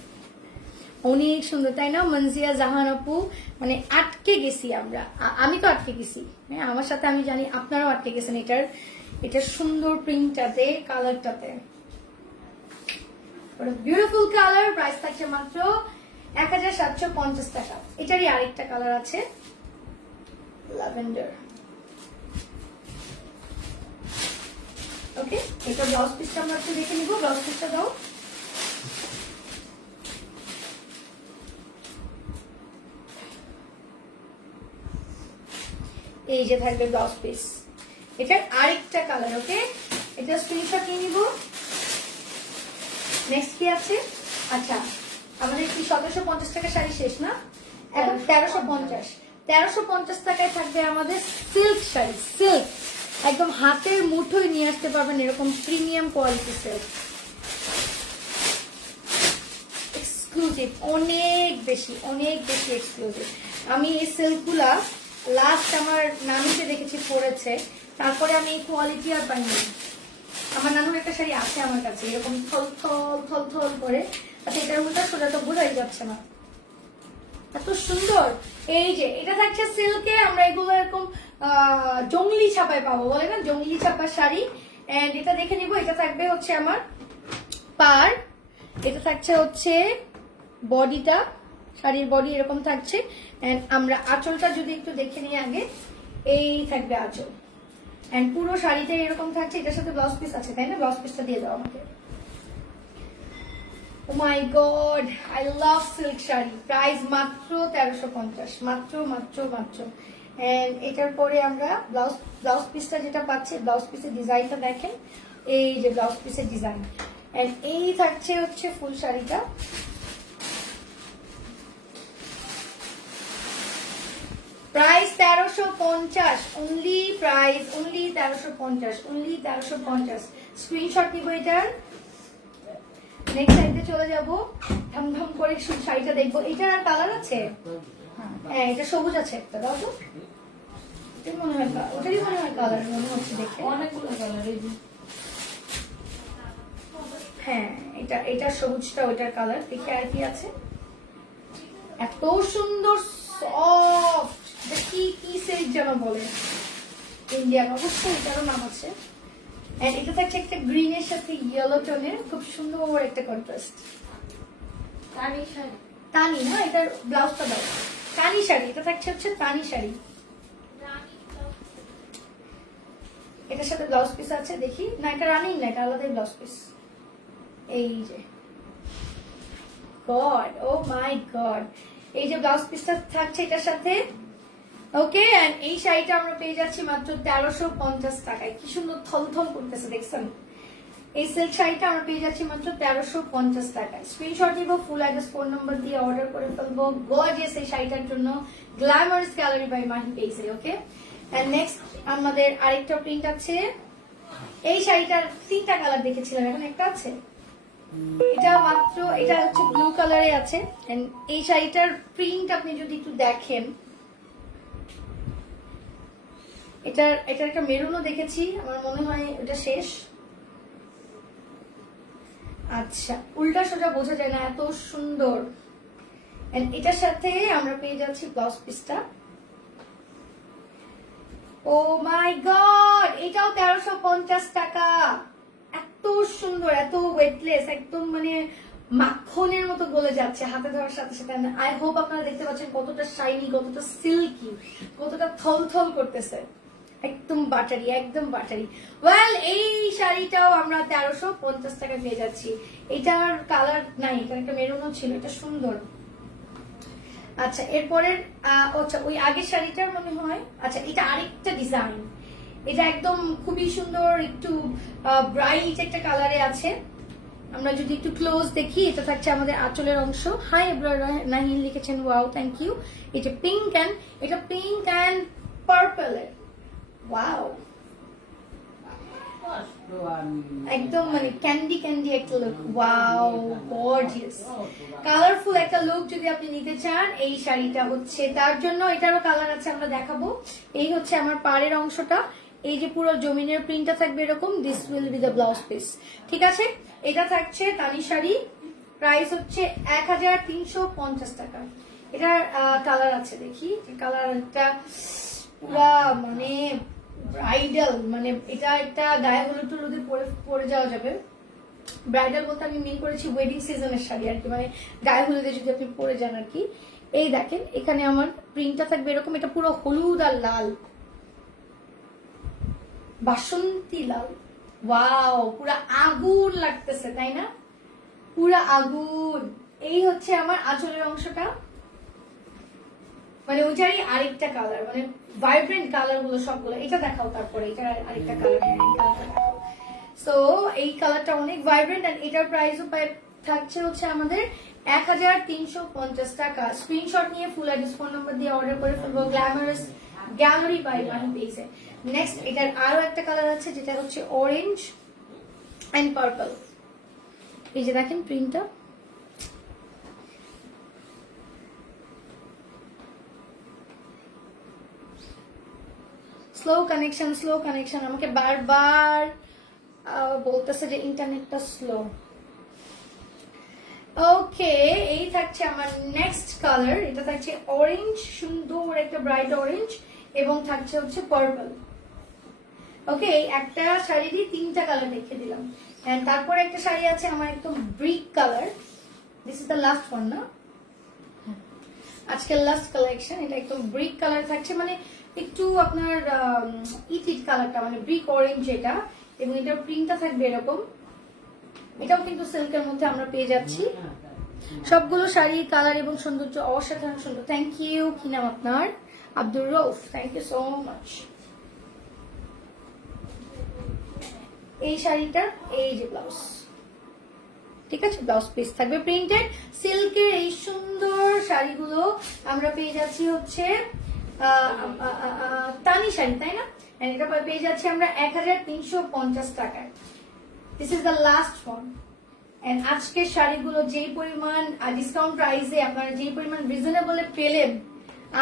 অনেক সুন্দর, তাই না মনজিয়া জাহান আপু? মানে আটকে গেছি আমরা, আমি তো আটকে গেছি, হ্যাঁ আমার সাথে আমি জানি আপনারাও আটকে গেছেন এটার সুন্দর প্রিন্টটাতে, কালারটাতে, বিউটিফুল কালার। প্রাইস থাকছে মাত্র 1750 টাকা। এটারই আরেকটা কালার আছে ল্যাভেন্ডার। ওকে এটা ব্লাউজ পিসটা আমরা একটু দেখে নিব, ব্লাউজ পিসটা দাও। এই যে থাকবে ব্লাউজ পিস, এটার আরেকটা কালার। ওকে এটা স্ক্রিনশট নিয়ে নিব। নেক্সট কি আছে? আচ্ছা আমাদের কি 1750 টাকা শাড়ি শেষ না, এখন 1350 টাকায় থাকবে আমাদের সিল্ক শাড়ি। সিল্ক একদম হাতের মুঠোয় নিয়ে আসতে পারবেন, এরকম প্রিমিয়াম কোয়ালিটি সিল্ক, এক্সক্লুসিভ, অনেক বেশি এক্সক্লুসিভ। আমি এই সিল্কগুলা লাস্ট আমার নানুকে দেখেছি পরেছে, তারপরে আমি এই কোয়ালিটি আর পাইনি। আমার নানুর একটা শাড়ি আছে আমার কাছে, এরকম থল থল থল থল করে, আচ্ছা এটার উল্টা সোজা তো বোঝাই যাচ্ছে না, এত সুন্দর। এই যে এটা থাকছে সিল্কে, আমরা এগুলো এরকম জঙ্গলি ছাপায় পাবো, বলে না জঙ্গলি ছাপার শাড়ি। এন্ড এটা দেখে নিব, এটা থাকবে হচ্ছে আমার পার, এটা থাকছে হচ্ছে বডিটা, শাড়ির বডি এরকম থাকছে। এন্ড আমরা আঁচলটা যদি একটু দেখে নিই আগে, এই থাকবে আঁচল, এন্ড পুরো শাড়িটা এরকম থাকছে, এটার সাথে ব্লাউজ পিস আছে তাই না? ব্লাউজ পিসটা দিয়ে দাও আমাকে। Oh my god, I love silk sari. Price মাত্র 1350, মাত্র মাত্র মাত্র। এন্ড এটার পরে আমরা ব্লাউজ পিসটা যেটা পাচ্ছি, ব্লাউজ পিসের ডিজাইনটা দেখেন, এই যে ব্লাউজ পিসের ডিজাইন। এন্ড এই থাকছে হচ্ছে ফুল শাড়িটা। Price 1350, only price only 1350, only 1350। Screenshot নিব এটার। নেক্সট সাইডে চলে যাব, ধাম করে শাড়িটা দেখবো। এটার আর কালার আছে? হ্যাঁ, এটা সবুজ আছে একটা, দাও তো। এটাই মনে হয়, ওটারই মনে হয় কালার মনে হচ্ছে দেখে। অনেকগুলো কালার এই যে। হ্যাঁ, এটা সবুজটা ওইটার কালার। দেখি আর কি আছে। এত সুন্দর সফট, কি কি সিল্ক যেন বলে, ইন্ডিয়ান, অবশ্যই এটারও নাম আছে। এন্ড এটা থাকছে একটা গ্রিনের সাথে ইয়েলো টোনের, খুব সুন্দর একটা কন্ট্রাস্ট। তানি শাড়ি, তানি না, এটার ব্লাউজটা দাও। তানি শাড়ি, এটা থাকছে হচ্ছে তানি শাড়ি। এটার সাথে ব্লাউজ পিস আছে, দেখি। না, এটা রানিং না, এটা আলাদাই ব্লাউজ পিস। এই যে গড, ও মাই গড, এই যে ব্লাউজ পিসটা থাকছে এটার সাথে। ওকে, এন্ড এই শাড়িটা আমরা পেয়ে যাচ্ছি মাত্র 1350 টাকায়। কি সুন্দর থলথল করতেছে, দেখছেন? এই সিল্ক শাড়িটা আমরা পেয়ে যাচ্ছি মাত্র 1350 টাকায়। স্ক্রিনশট দিব, ফুল অ্যাড্রেস, ফোন নাম্বার দিয়ে অর্ডার করে ফেলবো। গর্জিয়াস এই শাড়িটার জন্য গ্ল্যামারাস গ্যালারি বাই মাহি পেজে। ওকে, এন্ড নেক্সট আমাদের আরেকটা প্রিন্ট আছে। এই শাড়িটার 3টা কালার দেখেছিলাম, এখন একটা আছে। এটা মাত্র, এটা হচ্ছে ব্লু কালারে আছে। এন্ড এই শাড়িটার প্রিন্ট আপনি যদি একটু দেখেন, এটার একটা মেরুনও দেখেছি, আমার মনে হয় এটা শেষ। আচ্ছা, উল্টা সোজা বোঝা যায় না, এত সুন্দর। এন্ড এটার সাথে আমরা পেয়ে যাচ্ছি ব্লাউজ পিসটা। ও মাই গড, এটাও 1350 টাকা। এত সুন্দর, এত ওয়েটলেস, একদম মানে মাখনের মতো গলে যাচ্ছে হাতে ধরার সাথে সাথে। আই হোপ আপনারা দেখতে পাচ্ছেন কতটা শাইনি, কতটা সিল্কি, কতটা থলথল করতেছে। একদম বাটারি, একদম বাটারি। ওয়েল, এই শাড়িটাও আমরা 1350 টাকা পেয়ে যাচ্ছি। এটার কালার নাই, এখানে একটা মেরুনও ছিল, এটা সুন্দর। আচ্ছা, এরপরের আচ্ছা, ওই আগের শাড়িটার মনে হয়, আচ্ছা এটা আরেকটা ডিজাইন। এটা একদম খুবই সুন্দর, একটু ব্রাইট একটা কালারে আছে। আমরা যদি একটু ক্লোজ দেখি, এটা থাকছে আমাদের আঁচলের অংশ। হাই নাহিন লিখেছেন, ওয়াও, থ্যাংক ইউ। এটা পিঙ্ক অ্যান্ড পার্পলের। ওয়াও, একদম মানে ক্যান্ডি ক্যান্ডি একটা লুক। ওয়াও, গর্জিয়াস কালারফুল একটা লুক যদি আপনি নিতে চান, এই শাড়িটা হচ্ছে তার জন্য। এটারও কালার আছে, আমরা দেখাবো। এই হচ্ছে আমার পাড়ের অংশটা, এই যে পুরো জমিনের প্রিন্টটা থাকবে এরকম। This will be the blouse piece, ঠিক আছে? এটা থাকছে তানি শাড়ি, প্রাইস হচ্ছে 1350 টাকা। এটার কালার আছে, দেখি কালারটা পুরা মানে ব্রাইডাল, মানে এটা একটা গায়ে হলুদ টুলুদে পরে যাওয়া যাবে। ব্রাইডাল বলতে আমি মিন করেছি ওয়েডিং সিজনের শাড়ি আর কি, মানে গায়ে হলুদে যদি আপনি পরে যান আর কি। এই দেখেন, এখানে আমার প্রিন্টটা থাকবে এরকম। এটা পুরো হলুদ আর লাল, বাসন্তী লাল। ওয়াও, পুরা আগুন লাগতেছে, তাই না? পুরা আগুন। এই হচ্ছে আমার আঁচলের অংশটা, মানে ওইটারই আরেকটা কালার, মানে ভাইব্রেন্ট কালার গুলো সবগুলো। এটা দেখাও, তারপরে এটার আরেকটা কালার। সো এই কালারটা অনেক ভাইব্রেন্ট। এন্ড এটার প্রাইসও থাকছে হচ্ছে আমাদের 1350 টাকা। স্ক্রিনশট নিয়ে ফুল অ্যাড্রেস, ফোন নাম্বার দিয়ে অর্ডার করে ফেলবো গ্ল্যামারাস গ্যালারি বাই মাহি পেজে। নেক্সট, এটার আরো একটা কালার আছে, যেটা হচ্ছে অরেঞ্জ এন্ড পার্পল। এই যে দেখেন প্রিন্টটা, স্লো কানেকশন। আমাকে বারবার বলতেছে যে ইন্টারনেটটা স্লো। ওকে, এই থাকছে আমার নেক্সট কালার। এটা থাকছে অরেঞ্জ, সুন্দর একটা ব্রাইট অরেঞ্জ, এবং থাকছে হচ্ছে পার্পল। ওকে, একটা শাড়িরই 3টা কালার দেখিয়ে দিলাম। এন্ড তারপরে একটা শাড়ি আছে আমার একদম brick colour. This is the last one না, আজকের লাস্ট কালেকশন। এটা একদম ব্রিক কালার থাকছে, মানে একটু আপনার ইট কালারটা মানে ব্রিক অরেঞ্জ যেটা, এবং এটার প্রিন্টটা থাকবে এরকম। এটাও কিন্তু সিল্কের মধ্যে আমরা পেয়ে যাচ্ছি। সবগুলো শাড়ি কালার এবং সৌন্দর্য অসাধারণ সুন্দর। Thank you. কি নাম আপনার? Abdur Rauf, thank you so much. এই শাড়িটার এই যে ব্লাউজ, ঠিক আছে, ব্লাউজ পিস থাকবে প্রিন্টেড। সিল্কের এই সুন্দর শাড়িগুলো আমরা পেয়ে যাচ্ছি হচ্ছে তানি শাড়ি, তাই না? And এটা পেয়ে যাচ্ছি আমরা 1350 টাকায়। This is the last one. And আজকের শাড়িগুলো যেই পরিমাণ ডিসকাউন্ট প্রাইসে আপনারা যেই পরিমাণ রিজনেবলে পেলেন,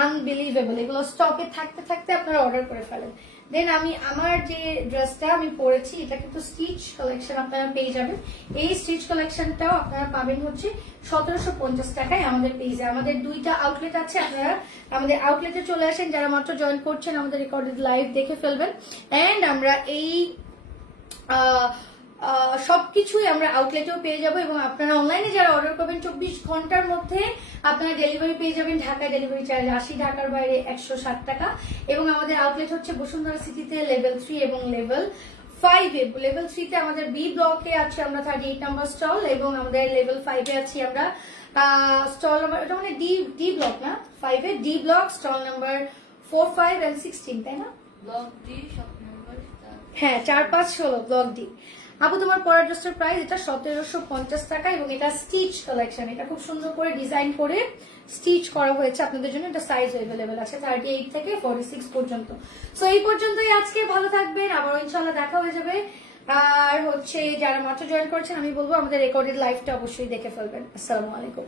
আনবিলিভেবল। এগুলো স্টকে থাকতে থাকতে আপনারা অর্ডার করে ফেলেন। দেন আমি আমার যে ড্রেসটা আমি পরেছি, এটা কিন্তু স্টিচ কালেকশন আপনারা পেয়ে যাবেন। এই স্টিচ কালেকশনটাও আপনারা পাবেন হচ্ছে 1750 টাকায় আমাদের পেজে। আমাদের 2টা আউটলেট আছে, আপনারা আমাদের আউটলেটে চলে আসেন। যারা মাত্র জয়েন করছেন আমাদের রেকর্ডেড লাইভ দেখে ফেলবেন। এন্ড আমরা এই সবকিছুই আমরা আউটলেটেও পেয়ে যাবো, এবং আপনারা অনলাইনে যারা অর্ডার করবেন 24 ঘন্টার মধ্যে আপনারা ডেলিভারি পেয়ে যাবেন। ঢাকায় ডেলিভারি চার্জ 80, ঢাকার বাইরে 160 টাকা। এবং আমাদের আউটলেট হচ্ছে বসুন্ধরা সিটিতে লেভেল 3 এবং লেভেল 5 এ। লেভেল 3 তে আমাদের বি ব্লকে আছে আমরা 38 নাম্বার স্টল, এবং আমাদের লেভেল 5 এ আছি আমরা স্টল নাম্বার, এটা মানে ডি ব্লক না, 5 এ D block, stall number 4, 5 and 16, তাই না? ব্লক ডি শপ নাম্বার হ্যাঁ, 4, 5, 16 ব্লক ডি। আপু তোমার পরের ড্রেসটার প্রাইস এটা 1750 টাকা, এবং এটা স্টিচ কালেকশন। এটা খুব সুন্দর করে ডিজাইন করে স্টিচ করা হয়েছে আপনাদের জন্য। এটা সাইজ অ্যাভেলেবেল আছে 38 থেকে 46 পর্যন্ত। সো এই পর্যন্তই আজকে। ভালো থাকবেন, আবার ইনশাল্লাহ দেখা হয়ে যাবে। আর হচ্ছে যারা মাত্র জয়েন করছেন আমি বলবো আমাদের রেকর্ডেড লাইভটা অবশ্যই দেখে ফেলবেন। আসসালামু আলাইকুম।